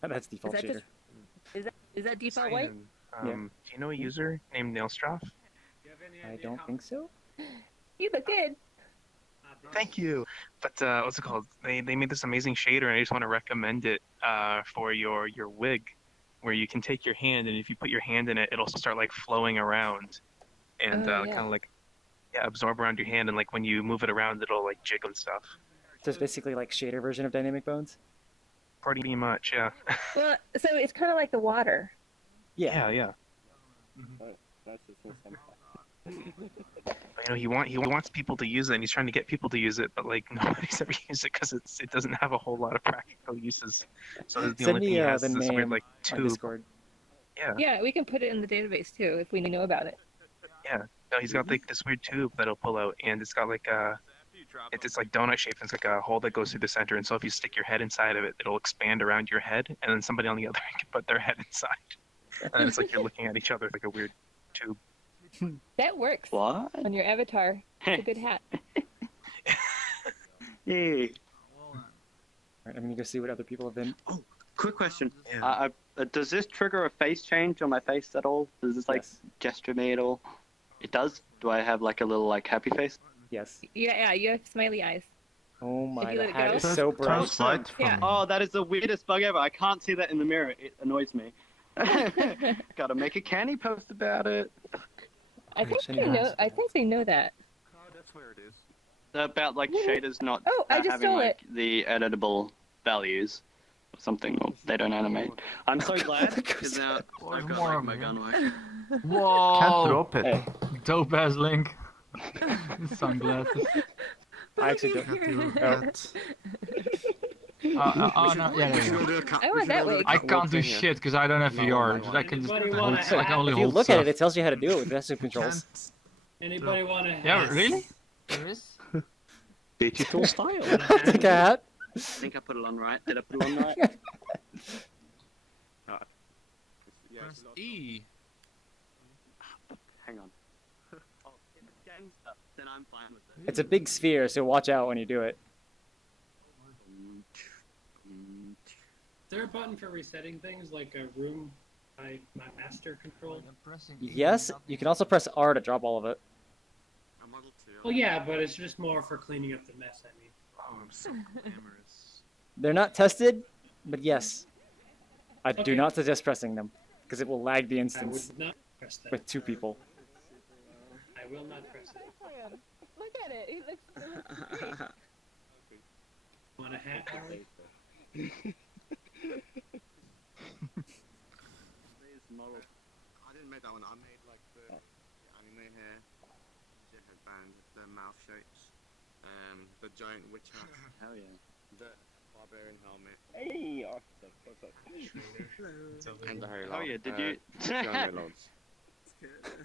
That's default Is that shader. Is that default white? Do you know a user named Nailstroff? I don't think so. You look good. Thank you. But what's it called? They made this amazing shader, and I just want to recommend it for your wig, where you can take your hand, and if you put your hand in it, it'll start like flowing around, and Oh, yeah. kind of like absorb around your hand, and like when you move it around, it'll like jiggle and stuff. So it's basically like shader version of Dynamic Bones. Pretty much, yeah. Well, so it's kind of like the water. Yeah, yeah. You know, he wants people to use it, and he's trying to get people to use it, but like nobody's ever used it because it doesn't have a whole lot of practical uses. So the Send only thing me he has the is this name weird like on tube. Discord. Yeah, Yeah, we can put it in the database too if we know about it. yeah. No, he's got like this weird tube that'll pull out, and it's got like it's like donut shaped. And it's like a hole that goes through the center, and so if you stick your head inside of it, it'll expand around your head, and then somebody on the other end can put their head inside, and then it's like you're looking at each other like a weird tube. That works. What? On your avatar. It's a good hat. Yeah. Alright, I'm gonna go see what other people have been. Oh, quick question. Does this trigger a face change on my face at all? Does this like gesture me at all? It does? Do I have like a little like happy face? Yes. Yeah, you have smiley eyes. Oh my, you the let it hat go? is so bright. Awesome. Yeah. Oh, that is the weirdest bug ever. I can't see that in the mirror. It annoys me. Gotta make a canny post about it. I think they know. I think they know that. That's where it is. About like shaders not Oh, I just having stole like the editable values or something, or they don't animate. I'm so glad because now I've got like my gun work. Whoa! Can't drop it. Dope ass Link. Sunglasses. I actually don't. Oh no, yeah. I want that wig. I can't do shit because I don't have VR. I can just Anybody hold, wanna I can hack? only If you hold look stuff. at it, it tells you how to do it with desktop controls. Anybody want to? Yeah, really? There is? Digital style. Take a hat. I think I put it on right. Did I put it on right? Press E. Hang on. Oh, if it's gang stuff, then I'm fine with it. It's a big sphere, so watch out when you do it. Is there a button for resetting things like a room by my master control? Yes, you can also press R to drop all of it. Well, yeah, but it's just more for cleaning up the mess. I mean. Oh, I'm so glamorous. They're not tested, but yes. I do Okay. not suggest pressing them, because it will lag the I instance would not press that. with two people. I will not press it. Look at it. He looks great. Want a hat, Harley? I didn't make that one. I made like the anime hair, the headband, the mouth shapes, the giant witch hat. Hell yeah. The barbarian helmet. Hey, what's up? And the Harry. Oh yeah, did you?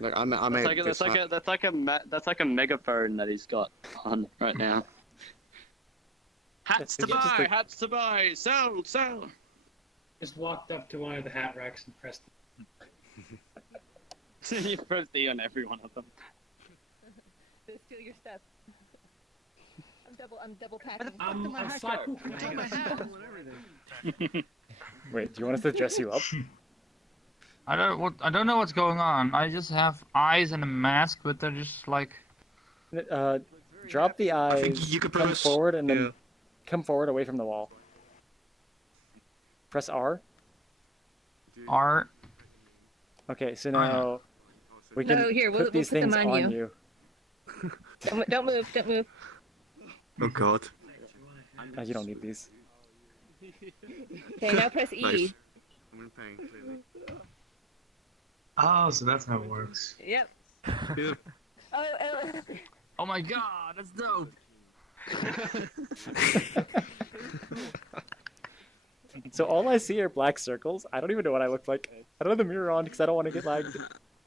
Look, I made. That's like a megaphone that he's got on right now. Hats to buy, hats to buy, sell, sell. Just walked up to one of the hat racks and pressed. You press D on every one of them. They steal your stuff. I'm double packing. I'm Saku. Wait, do you want us to dress you up? I don't know what's going on. I just have eyes and a mask, but they're just like. Drop the eyes. think you could come press- forward and then yeah. come forward away from the wall. Press R. R. Okay, so now we can No, here, put we'll these put them things on on you. you. Don't move, don't move. Oh god. You don't need these. Okay, now press E. Nice. I'm in pain, clearly. Oh, so that's how it works. Yep. Yeah. Oh. Oh my god, that's dope. So all I see are black circles. I don't even know what I look like. I don't have the mirror on because I don't want to get lagged.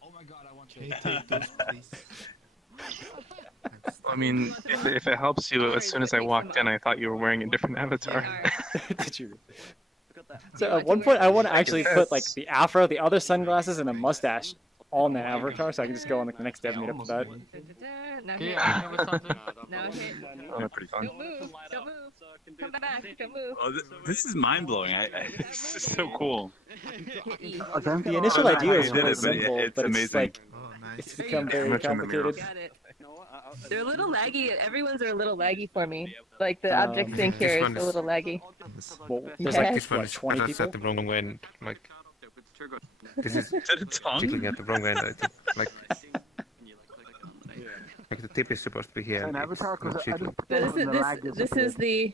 Oh my god, I want to take those, please. I mean, if it helps you, as soon as I walked in, I thought you were wearing a different avatar. Did you? So at one point, I want to actually put like the afro, the other sunglasses, and a mustache all in the avatar, so I can just go on like the next dev meetup with that. Now Okay, here. I know what's something. Now here. Oh, that's pretty fun. Don't move. Don't move. Come back. Don't move. Oh, this is mind blowing. This is so cool. Hit E. The initial idea is I did really it, but simple, it's but it's amazing. like it's become very complicated. Got it. They're a little laggy. Everyone's are a little laggy for me. Like the object sync here is a little laggy. Well, there's like this what, one is 20 I people? set the wrong way and like this is Is that a tongue? jiggling at the wrong way and like the tip is supposed to be here. An and avatar, it's not 'cause I jiggling. This is the.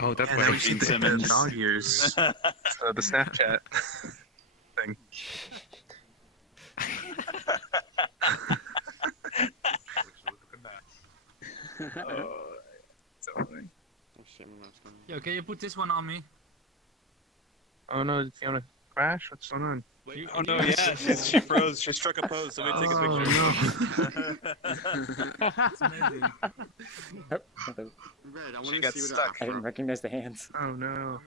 Oh, that's And why then we it's see the Simmons. dog ears. The Snapchat thing. So funny. Yo, can you put this one on me? Oh no, did Fiona crash? What's going on? Oh no, yeah, she froze. She struck a pose. Somebody take a picture. That's amazing. Red, I want She to got see what stuck. I didn't recognize the hands. Oh no.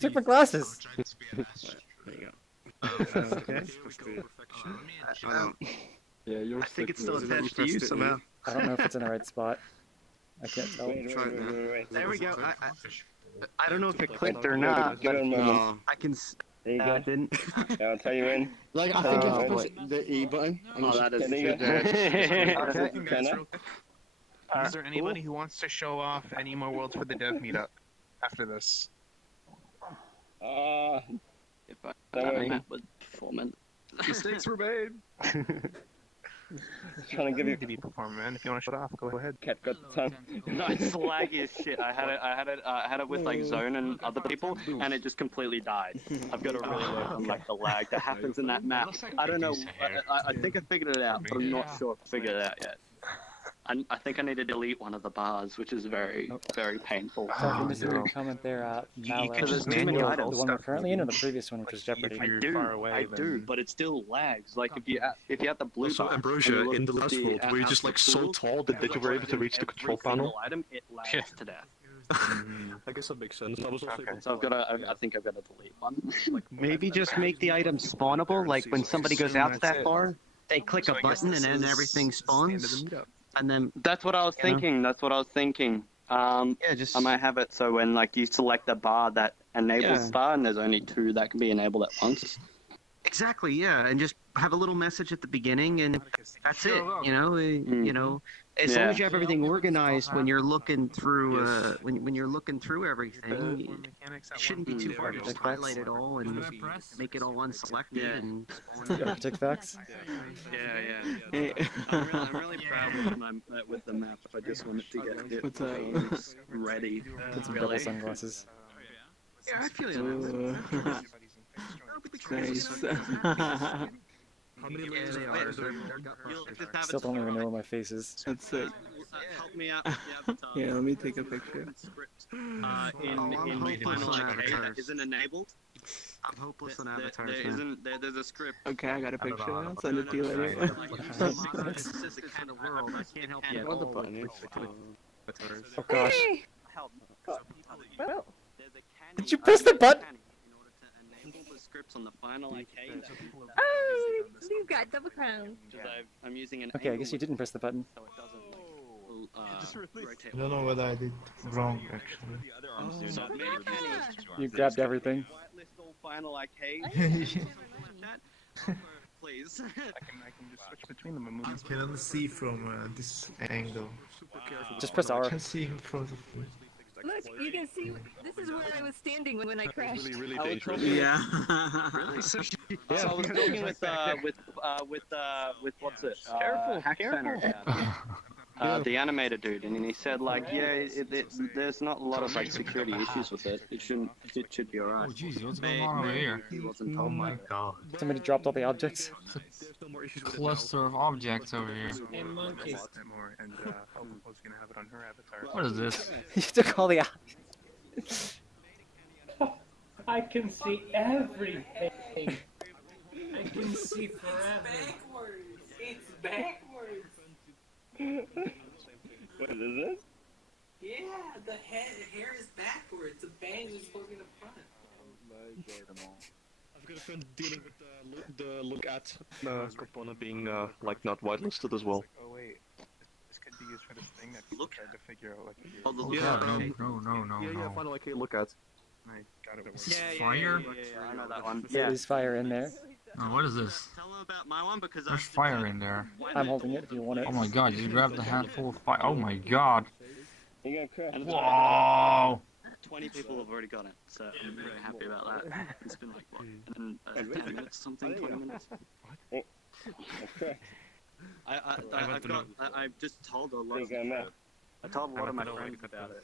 Took my glasses. There you go. Okay. Yeah, you're I think it's still sick, attached to you somehow. I don't know if it's in the right spot. I can't tell. Try it now. There we go. I don't know if it clicked or or not, not, but but I can. There you No, go. it didn't. I'll tell you when. Like I think if you push the E button. Oh, that is there you go. Okay, guys, real quick. Is there anybody who wants to show off any more worlds for the dev meetup after this? If I don't have a map with performance. Mistakes were made. Trying to give you to be performing, man. If you want to shut off, go ahead. Cat got the time. No, it's laggy as shit. I had it with like Zone and other people, and it just completely died. I've got to really work on like the lag that happens in that map. I don't know. I think I figured it out, but I'm not sure if I figured it out yet. I think I need to delete one of the bars, which is very painful. Sorry for missing your comment there, Mal. can just The one manual the one we're stuff. currently in, or the previous one, which was Jeopardy? I do, but it still lags. Like if you have the blue Also, bar, Ambrosia, and you look in the last at world, were you just like so tall that you were able to reach the control panel? Item, it lags to death. I guess that makes sense. I was also able So I think I've got to delete one. Maybe just make the item spawnable, like when somebody goes out to that bar, they click a button and then everything spawns. And then That's what I was thinking. That's what I was thinking. I might have it so when like you select the bar that enables star, and there's only 2 that can be enabled at once. exactly, yeah, and just have a little message at the beginning, and that's it. You know, as long as you have everything organized when you're looking through, when you're looking through everything, it shouldn't be too hard to just highlight it all and make it all unselected and. Architect Yeah. I'm really proud with the map. I just wanted to get it ready. Put some double sunglasses. Yeah, I feel you. Nice. How many layers they are? Still don't even know where my face is. That's sick. Help me out. Yeah, let me take a picture. In final arcade that isn't enabled. I'm hopeless on avatars. There's a script. Okay, I got a picture. I'll send it to you later. This is the kind of world I can't help you. What the button? Oh gosh. Hey! Well, Did you press the button? enable the scripts on the final arcade. Oh, you've got double crown. I'm using an. Okay, I guess you didn't press the button. So it doesn't rotate. I don't know what I did wrong actually. You grabbed everything. kind of like, hey, please. I can just switch between them and move. I cannot see from this angle. Just press R. I can see in front of me. Look, you can see. This is where I was standing when I crashed. Really I was dangerous. talking- Yeah. Really? So I was talking with what's it? Hack Center about the animator dude, and he said like, yeah, there's not a lot of like security issues with it. It should be alright. Oh jeez, what's going on over here? He wasn't Oh told my by god. Somebody dropped all the objects. Cluster of objects over here. Hey, monkey. More, and Hope was gonna have it on her avatar. What is this? You took all the. I can see everything. I can see forever. It's backwards. What is this? Yeah, the hair is backwards. The bangs is supposed to be the front. I've got a friend dealing with the look at Corpona being like not whitelisted as well. Oh wait, this could be used for this thing that people tried to figure out like. Yeah, final like look at. I got it. Is this fire? Yeah, I know that one. There is fire in there. Oh, what is this? Tell them about my one because There's fire in there. I'm holding it if you want it. Oh my god, you grabbed a handful of fire. Oh my god. You're gonna crash. Whoa! 20 people have already got it, so I'm very happy about that. It's been like, what, 10 minutes something, 20 minutes? I've just told a lot of I told a lot of my friends about it.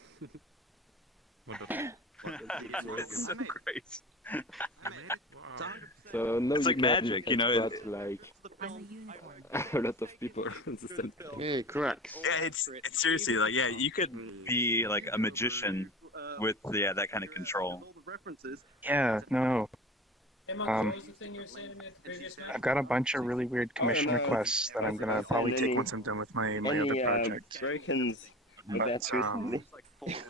It's so great. So no, It's like magic, you know. But like a lot of people are on the same time. Yeah, correct. Yeah, it's seriously like you could be like a magician with that kind of control. Yeah, no. Hey, monkey, what was the thing you were saying to me at the previous match? I've got a bunch of really weird commission requests that I'm gonna probably take once I'm done with my other project.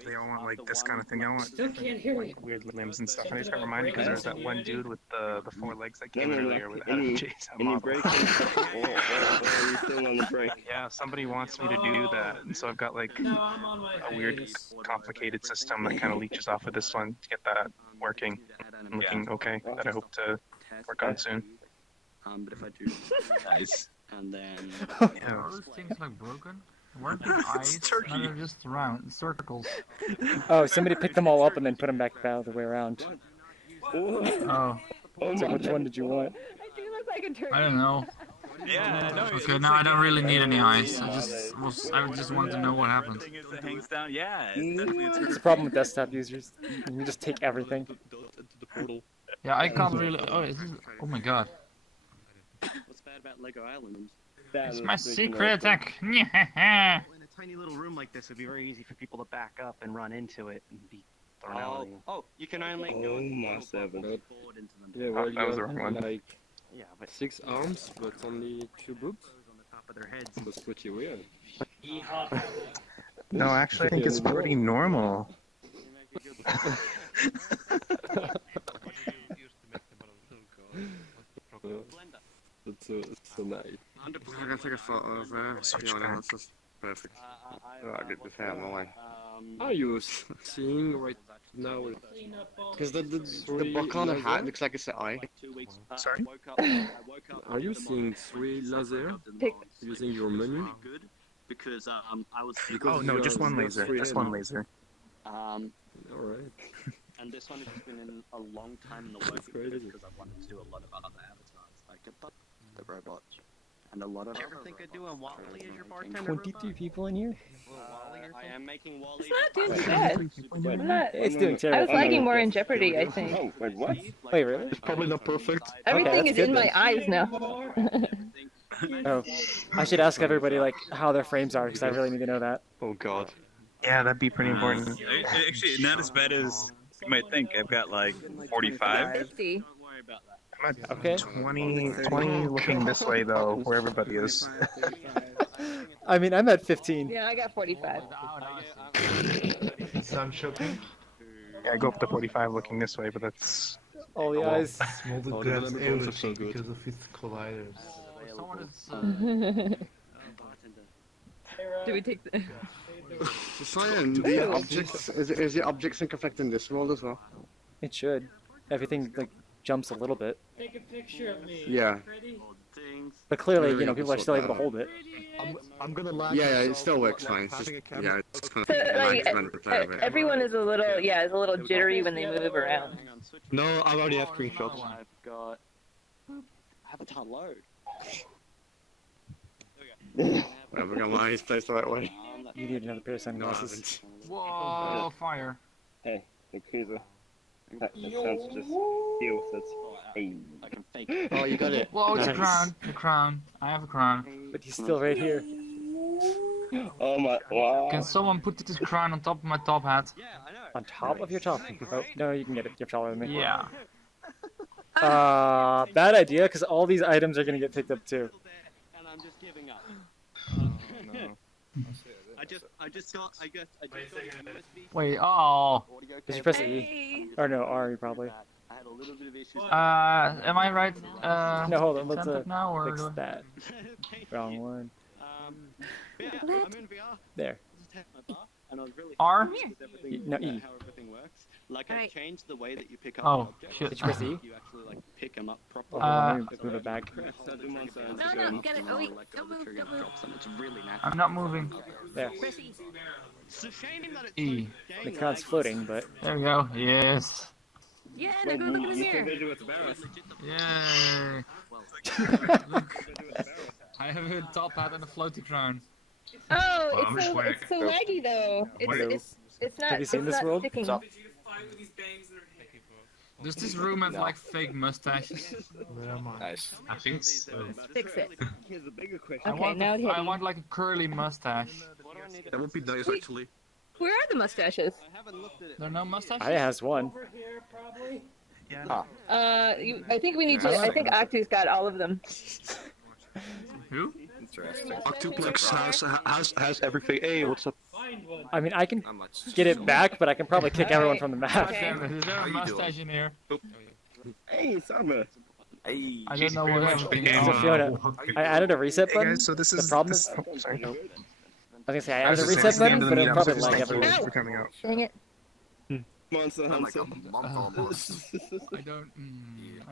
They all want like this kind of thing. I want Still can't hear you. weird limbs and stuff. And I just got reminded because there's that one dude with the 4 legs that came in earlier with Adam Chase. Yeah, somebody wants me to do that, and so I've got like a weird, complicated system that kind of leeches off of this one to get that working and looking okay. That I hope to work on soon. But if I do, nice. And then Are those things like broken? Weren't the eyes? No, they're just round circles. Oh, somebody picked them all up and then put them back the other way around. Oh. So which one did you want? I do look like a turkey. I don't know. Yeah, no. Okay, no, I don't really need any eyes. I just wanted to know what happened. It hangs down. Yeah, it's definitely It's the problem with desktop users. You just take everything. Yeah, I can't really. Oh my god. What's bad about Lego Island? It's my secret attack. In a tiny little room like this, it'd be very easy for people to back up and run into it and be thrown out. Oh, you can only go Yeah, Oh, well, that was the you wrong have one. like Yeah, but 6 arms, but only 2 boobs. on the top of their heads. That's pretty weird. No, actually, I think it's pretty normal. That's so nice. I'm gonna take a photo of that's just perfect. I get this hair on my way. Are you seeing right now? Because the book on the hat looks like it's an eye. Sorry? Are you seeing 3 laser Pick. using your menu? Because I was. Oh no, just one laser. Just one laser. Alright. And this one has been in a long time in the works because I wanted to do a lot of other avatars, like the robot, and a lot of. Did you ever think of doing Wally as your bartender? 23 people in here? I am making Wally. It's not doing bad. I'm not. It's doing terrible. I was lagging more in Jeopardy, I think. Oh, wait, what? Wait, really? It's probably not perfect. Everything that's is in good my eyes now. Oh, I should ask everybody like how their frames are because I really need to know that. Oh god. Yeah, that'd be pretty important. Actually, not as bad as you might think. I've got like 45. 50. I'm at Okay. 20 looking this way though, where everybody is. I mean, I'm at 15. Yeah, I got 45. Sun shopping? Yeah, I go up to 45 looking this way, but that's. All the eyes. Small grabs everything because of its colliders. Do we take the... Cyan, the objects, is the object sync effect in this world as well? It should. Everything like jumps a little bit. Take a picture of me. Yeah. Pretty. But clearly, Clearly you know, I can people are sort still that able to out. hold it. I'm gonna lag. Yeah, it myself still for works not fine. It's just, having a camera. yeah, it's kind So, of like, management of it. everyone is a little, is a little jittery when they move around. No, I already have screenshots. I've got Avatar load. I'm gonna lie, he's placed the right way. You need another pair of sunglasses. Whoa, fire. Hey, the cruiser. That sounds just deal with it. Hey. I can fake. Oh, you got it. Whoa, it's a Nice. crown. The crown. I have a crown. But he's still right here. Oh my, wow. Can someone put this crown on top of my top hat? On top of your top. Oh, no, you can get it. You're taller than me. Yeah. Bad idea, because all these items are going to get picked up too. And I'm just giving up. I just got USB. Wait, oh. Did you press E? Or no, R probably. I had a little bit of issues. Am I right? No, hold on, let's centered now, or fix do I- that. Wrong one. Yeah, I'm in VR. There. Just tap my bar, and I was really R? happy with everything, No, E. how everything works. Like, I changed the way that you pick up Oh, an object. shit. Did you press E? You actually, like, pick them up properly. Let me move it back. No, get it. Oh, wait, don't move, don't move. It's really natural. I'm not moving. There. Press E. It's a shame that it's E. The crown's floating, but... There we go. Yes. Yeah, now go look in the mirror. Yay. Look. I have a top hat and a floaty crown. Oh, it's so laggy though. It's not. Have you seen it's this not world? sticking. Does this room have like fake mustaches? Nice. I think so. Fix it. Here's a bigger question. Okay, now it hit I me. want like a curly mustache. That would be nice, actually. Where are the mustaches? There are no mustaches? I has one. Over here, probably. Yeah. I think we need to. I think Octu's got all of them. Who? Interesting. Octuplex has everything. Hey, what's up? Find one. I mean, I can Not much. get it back, but I can probably kick everyone from the map. Okay. Is there a mustache in here? Hey, Summer. Hey. I don't know what happened. So Fiona, I added a reset Hey button. guys, so this The is problem this, is, oh, sorry. I was gonna say I added a This is reset the button, end of but the it'll meetup, probably so just lag thank you everyone. for coming out. Dang it. Monster Hunter. I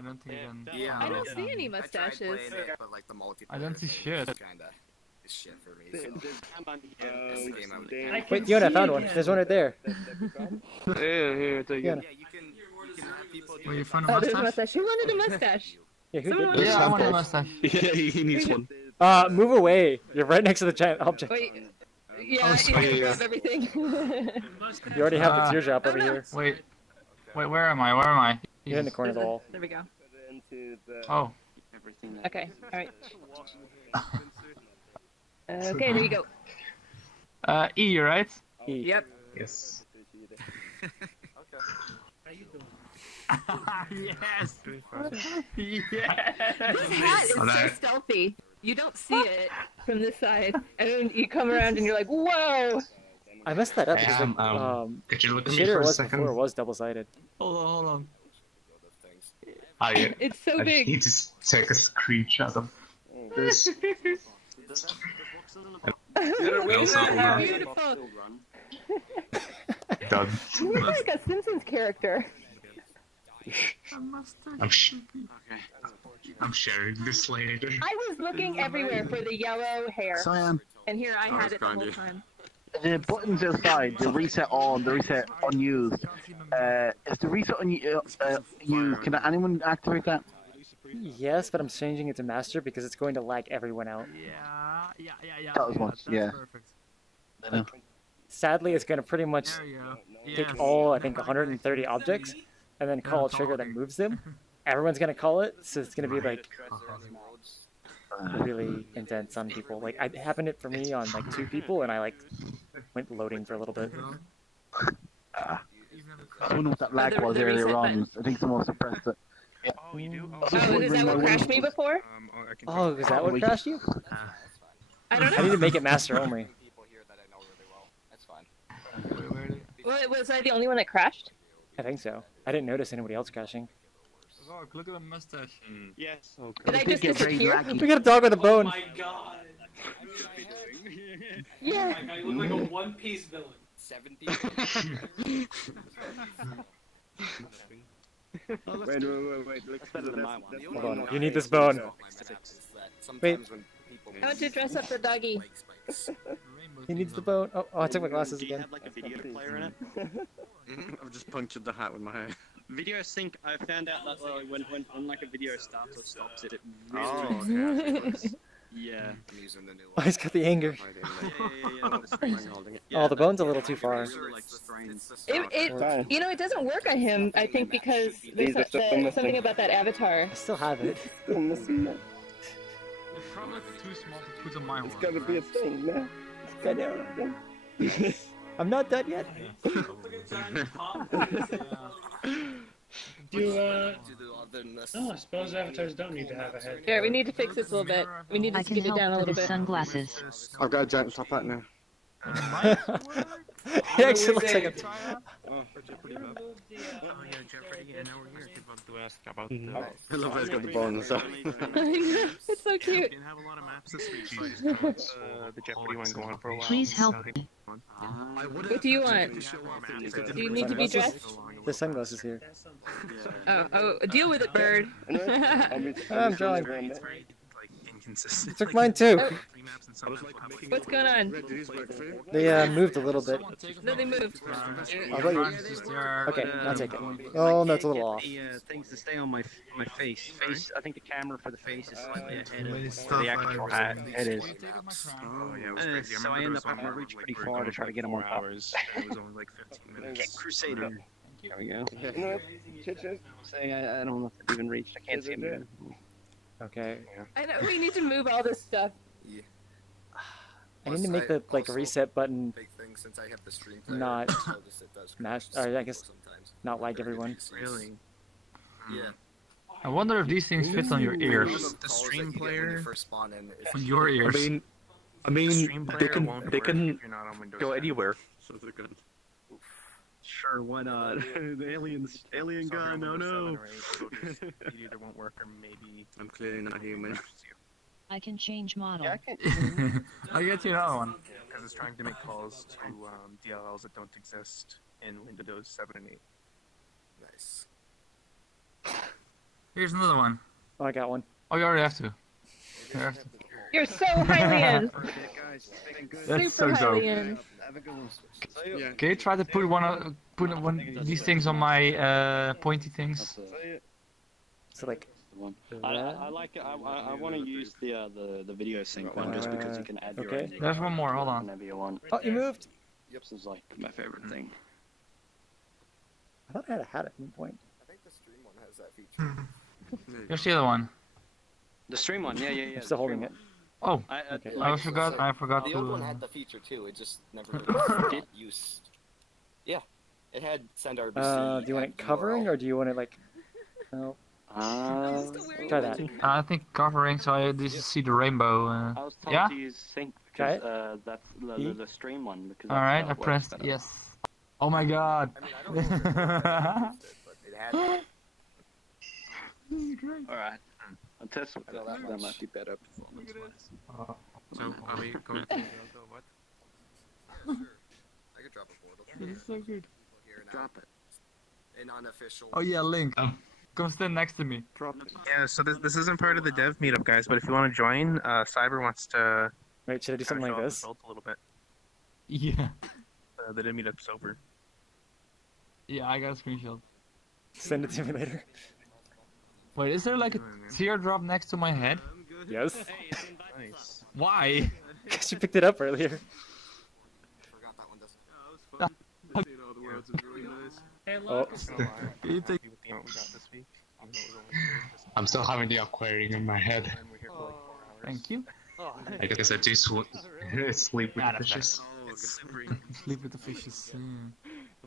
don't think I'm... Yeah. I don't see any mustaches. But like the multiplayer I don't see shit. kinda is shit for me. So. That's the game I would Wait, Fiona, I found one. There's one right there. Here, take Fiona. Yeah, you can have people. Wait, you found a Oh, there's a mustache? mustache. Who wanted a mustache? Yeah, who Someone did wanted this? Yeah, I want a mustache. Yeah, he needs one. Move away. You're right next to the giant object. Wait. Yeah, Oh, you sorry. have everything. You already have the teardrop over no. here. Wait, where am I? Where am I? You're in the corner of the wall. There we go. Oh. Okay, alright. Okay, there you go. E, right? E. Yep. Yes. Yes! This Yes! hat is so stealthy. You don't see it from this side, and then you come around and you're like, whoa! I messed that up because Could you look the at me shader for a was second? before was double-sided. Hold on. Oh, yeah. It's so I big. need to take a screenshot of this. Beautiful. Done. You look like a Simpsons character. I'm sharing this later. I was looking everywhere for the yellow hair, Cyan. and here I had it the whole time. The buttons outside, the reset on, the reset unused. If the reset used, can anyone activate that? Yes, but I'm changing it to master because it's going to lag everyone out. Yeah. That was once, yeah. Perfect. Sadly, it's going to pretty much There you go. take Yes. all, I think, 130 objects, and then call a trigger that moves them. Everyone's going to call it, so it's going to be like really intense on people. Like, it happened it for me on like 2 people, and I like went loading for a little bit. I don't know what that lag was earlier on. I think someone suppressed it. Oh, is that what crashed me before? Oh, is that what crashed you? I don't know. I need to make it master only. Well, was I the only one that crashed? I think so. I didn't notice anybody else crashing. Look at the mustache. Yes. Did I just disappear? We got a dog with a bone. Oh my god. Yeah. Like, I look like a One Piece villain. 70. Wait. That's better than my one. Hold on. You need this bone. Wait. How would you dress up the doggy? He needs the bone. Oh, I took my glasses Do you again. have like a video player in it? I've just punctured the hat with my hair. Video sync. I found out that when like a video starts or stops it really. Oh, okay. Yeah. I'm using the new Oh, he's got the anger. Oh, the bone's a little too far. You know, it doesn't work on him. I think because there's something about that avatar. I still have it. It's probably too small to put on my one. It's gotta be a thing, man. It's gotta be a thing. I'm not done yet. No, I suppose avatars don't need to have a head. Here, we need to fix this a little bit. We need to I can skim it help down a with little his bit. sunglasses. I've got a giant top hat now. He actually looks like a... Oh, Jeopardy, Bob. Oh, yeah, Jeopardy, and now we're here to ask about I love how he's got the bone and stuff. It's so cute. We didn't have a lot of maps this week, so I just the Jeopardy one going for a while. Please help me. What do you want? Do you need to be dressed? The sunglasses here. Oh, deal with it, bird. I'm drawing. Inconsistent. You took mine too. What's going on? They moved a little bit. No, they moved. I'll let you... Okay, I'll take it. Oh, no, it's a little off. Things to stay on my face. I think the camera for the face is slightly ahead of the actual hat. It is. Oh, yeah, it was crazy. So I end up having to reach pretty far to try to get them on top. It was only like 15 minutes. Crusader. There we go. Say, I don't know if it even reached. I can't see him. Okay. I know we need to move all this stuff. Yeah. I need to make the reset button Since I have the stream player, not it does match, or I guess not like everyone. Really? Yeah. I wonder if these things fit on your ears. The stream player. On your ears. I mean, they can go anywhere. So they're good. Sure, why not? The alien gun, no. It either won't work or maybe. I'm clearly not human. I can change model. I get you that one. Because it's trying to make calls to DLLs that don't exist in Windows 7 and 8. Nice. Here's another one. Oh, I got one. Oh, you already have to. You're so Hylian. That's so Super dope. Hylian. Okay, try to put one of these things on my pointy things. So like. I like it. I want to use the video sync one just because you can add your own. There's one more. Hold on. Whenever you want. Oh, you moved. This is like my favorite thing. I thought I had a hat at one point. I think the stream one has that feature. Here's the other one. The stream one, yeah. I'm still holding it. Oh, okay. I forgot The to. old one had the feature too. It just never really used. Yeah, it had send RBC. Do you want it covering or do you want it like? No. Try that. I think covering so I at least see the rainbow. I was told yeah. to use sync because that's the stream one. Because all right, I pressed yes. Oh my god. I mean, I don't This is great. All right. I'll test with that. That might be better. So, are we going to what? Sure. I could drop a portal. This is so good. Drop it. An unofficial. Oh yeah, Link. Come stand next to me. Drop it. Yeah, so this isn't part of the dev meetup, guys, but if you want to join, Cyber wants to... Wait, should I do something like this? A little bit. Yeah. The dev meetup's over. Yeah, I got a screenshot. Send it to me later. Wait, is there like a teardrop next to my head? Yes. Nice. Why? Because you picked it up earlier. Forgot that one doesn't. Yeah, it was fun. The world's really nice. Hey, look. You think... I'm still having the aquarium in my head. Thank you. I guess I do sleep with the fishes. Sleep with the fishes.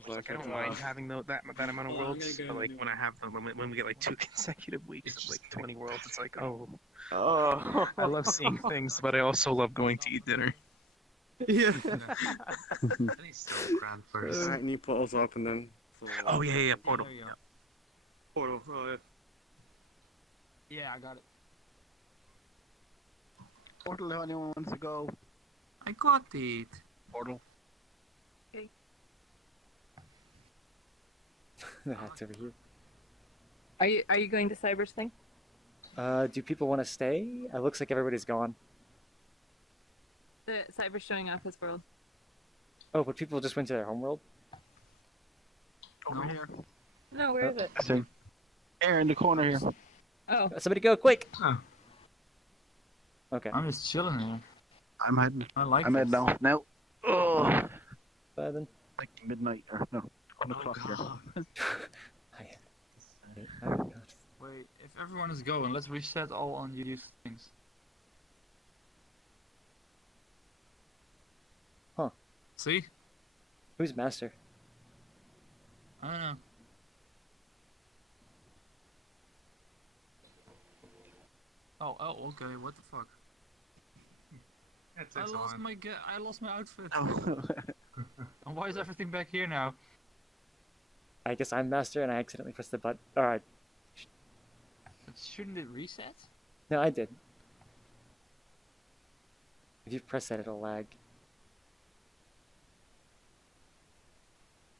Like, I don't mind having that amount of worlds, but like when I have them, when we get like 2 consecutive weeks of like 20 worlds, it's like, oh, I love seeing things, but I also love going to eat dinner. Yeah. Alright, new portals open then. Oh yeah, portal. Yeah. Portal. Oh yeah. Yeah, I got it. Portal if anyone wants to go. I got it. Portal. The hat's over here. Are you going to Cyber's thing? Do people want to stay? It looks like everybody's gone. The Cyber's showing off his world. Oh, but people just went to their homeworld? Over here. No, where is it? So, air in the corner here. Oh. Somebody go, quick! Oh. Okay. I'm just chilling here. I'm heading. I'm heading off now. Oh. Bye then. Like midnight or no, 1 o'clock here. Wait, if everyone is going, let's reset all unused things. Huh. See? Who's master? I don't know. Oh, okay. What the fuck? I lost my outfit. And why is everything back here now? I guess I'm master and I accidentally pressed the button. Alright. Shouldn't it reset? No, I did. If you press that, it'll lag.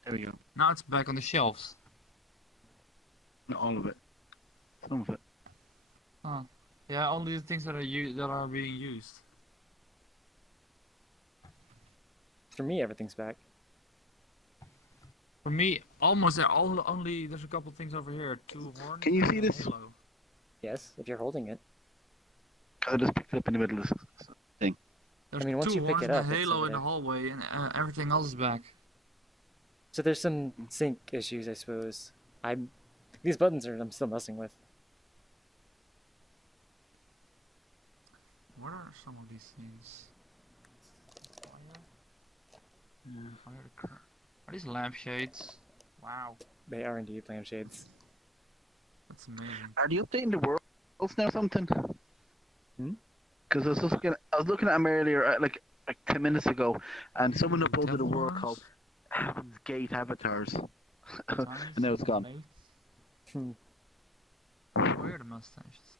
There we go. Now it's back on the shelves. Not all of it. Some of it. Huh. Yeah, only the things that are being used. For me, everything's back. For me, almost only there's a couple things over here. 2 horns. Can you see this? Halo. Yes, if you're holding it. I just picked it up in the middle of this thing. There's I mean, once 2 you pick horns it and up, a it's halo over in the there. hallway, and everything else is back. So there's some sync issues, I suppose. These buttons I'm still messing with. What are some of these things? Fire. Are these lampshades? Wow. They are indeed lampshades. That's amazing. Are they updating the worlds now? Something? Because I was looking at them earlier, like 10 minutes ago, and someone uploaded a world called Heaven's Gate Avatars, and now it's gone. Where are the mustaches?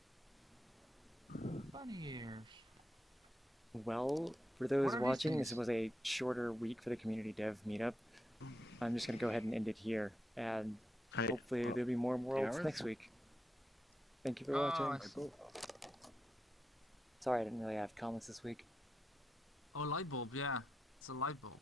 Funny ears. Well, for those What are these watching, things? this was a shorter week for the community dev meetup. I'm just going to go ahead and end it here, and hopefully there'll be more worlds next week. Thank you for watching. Sorry I didn't really have comments this week. Oh, light bulb, yeah. It's a light bulb.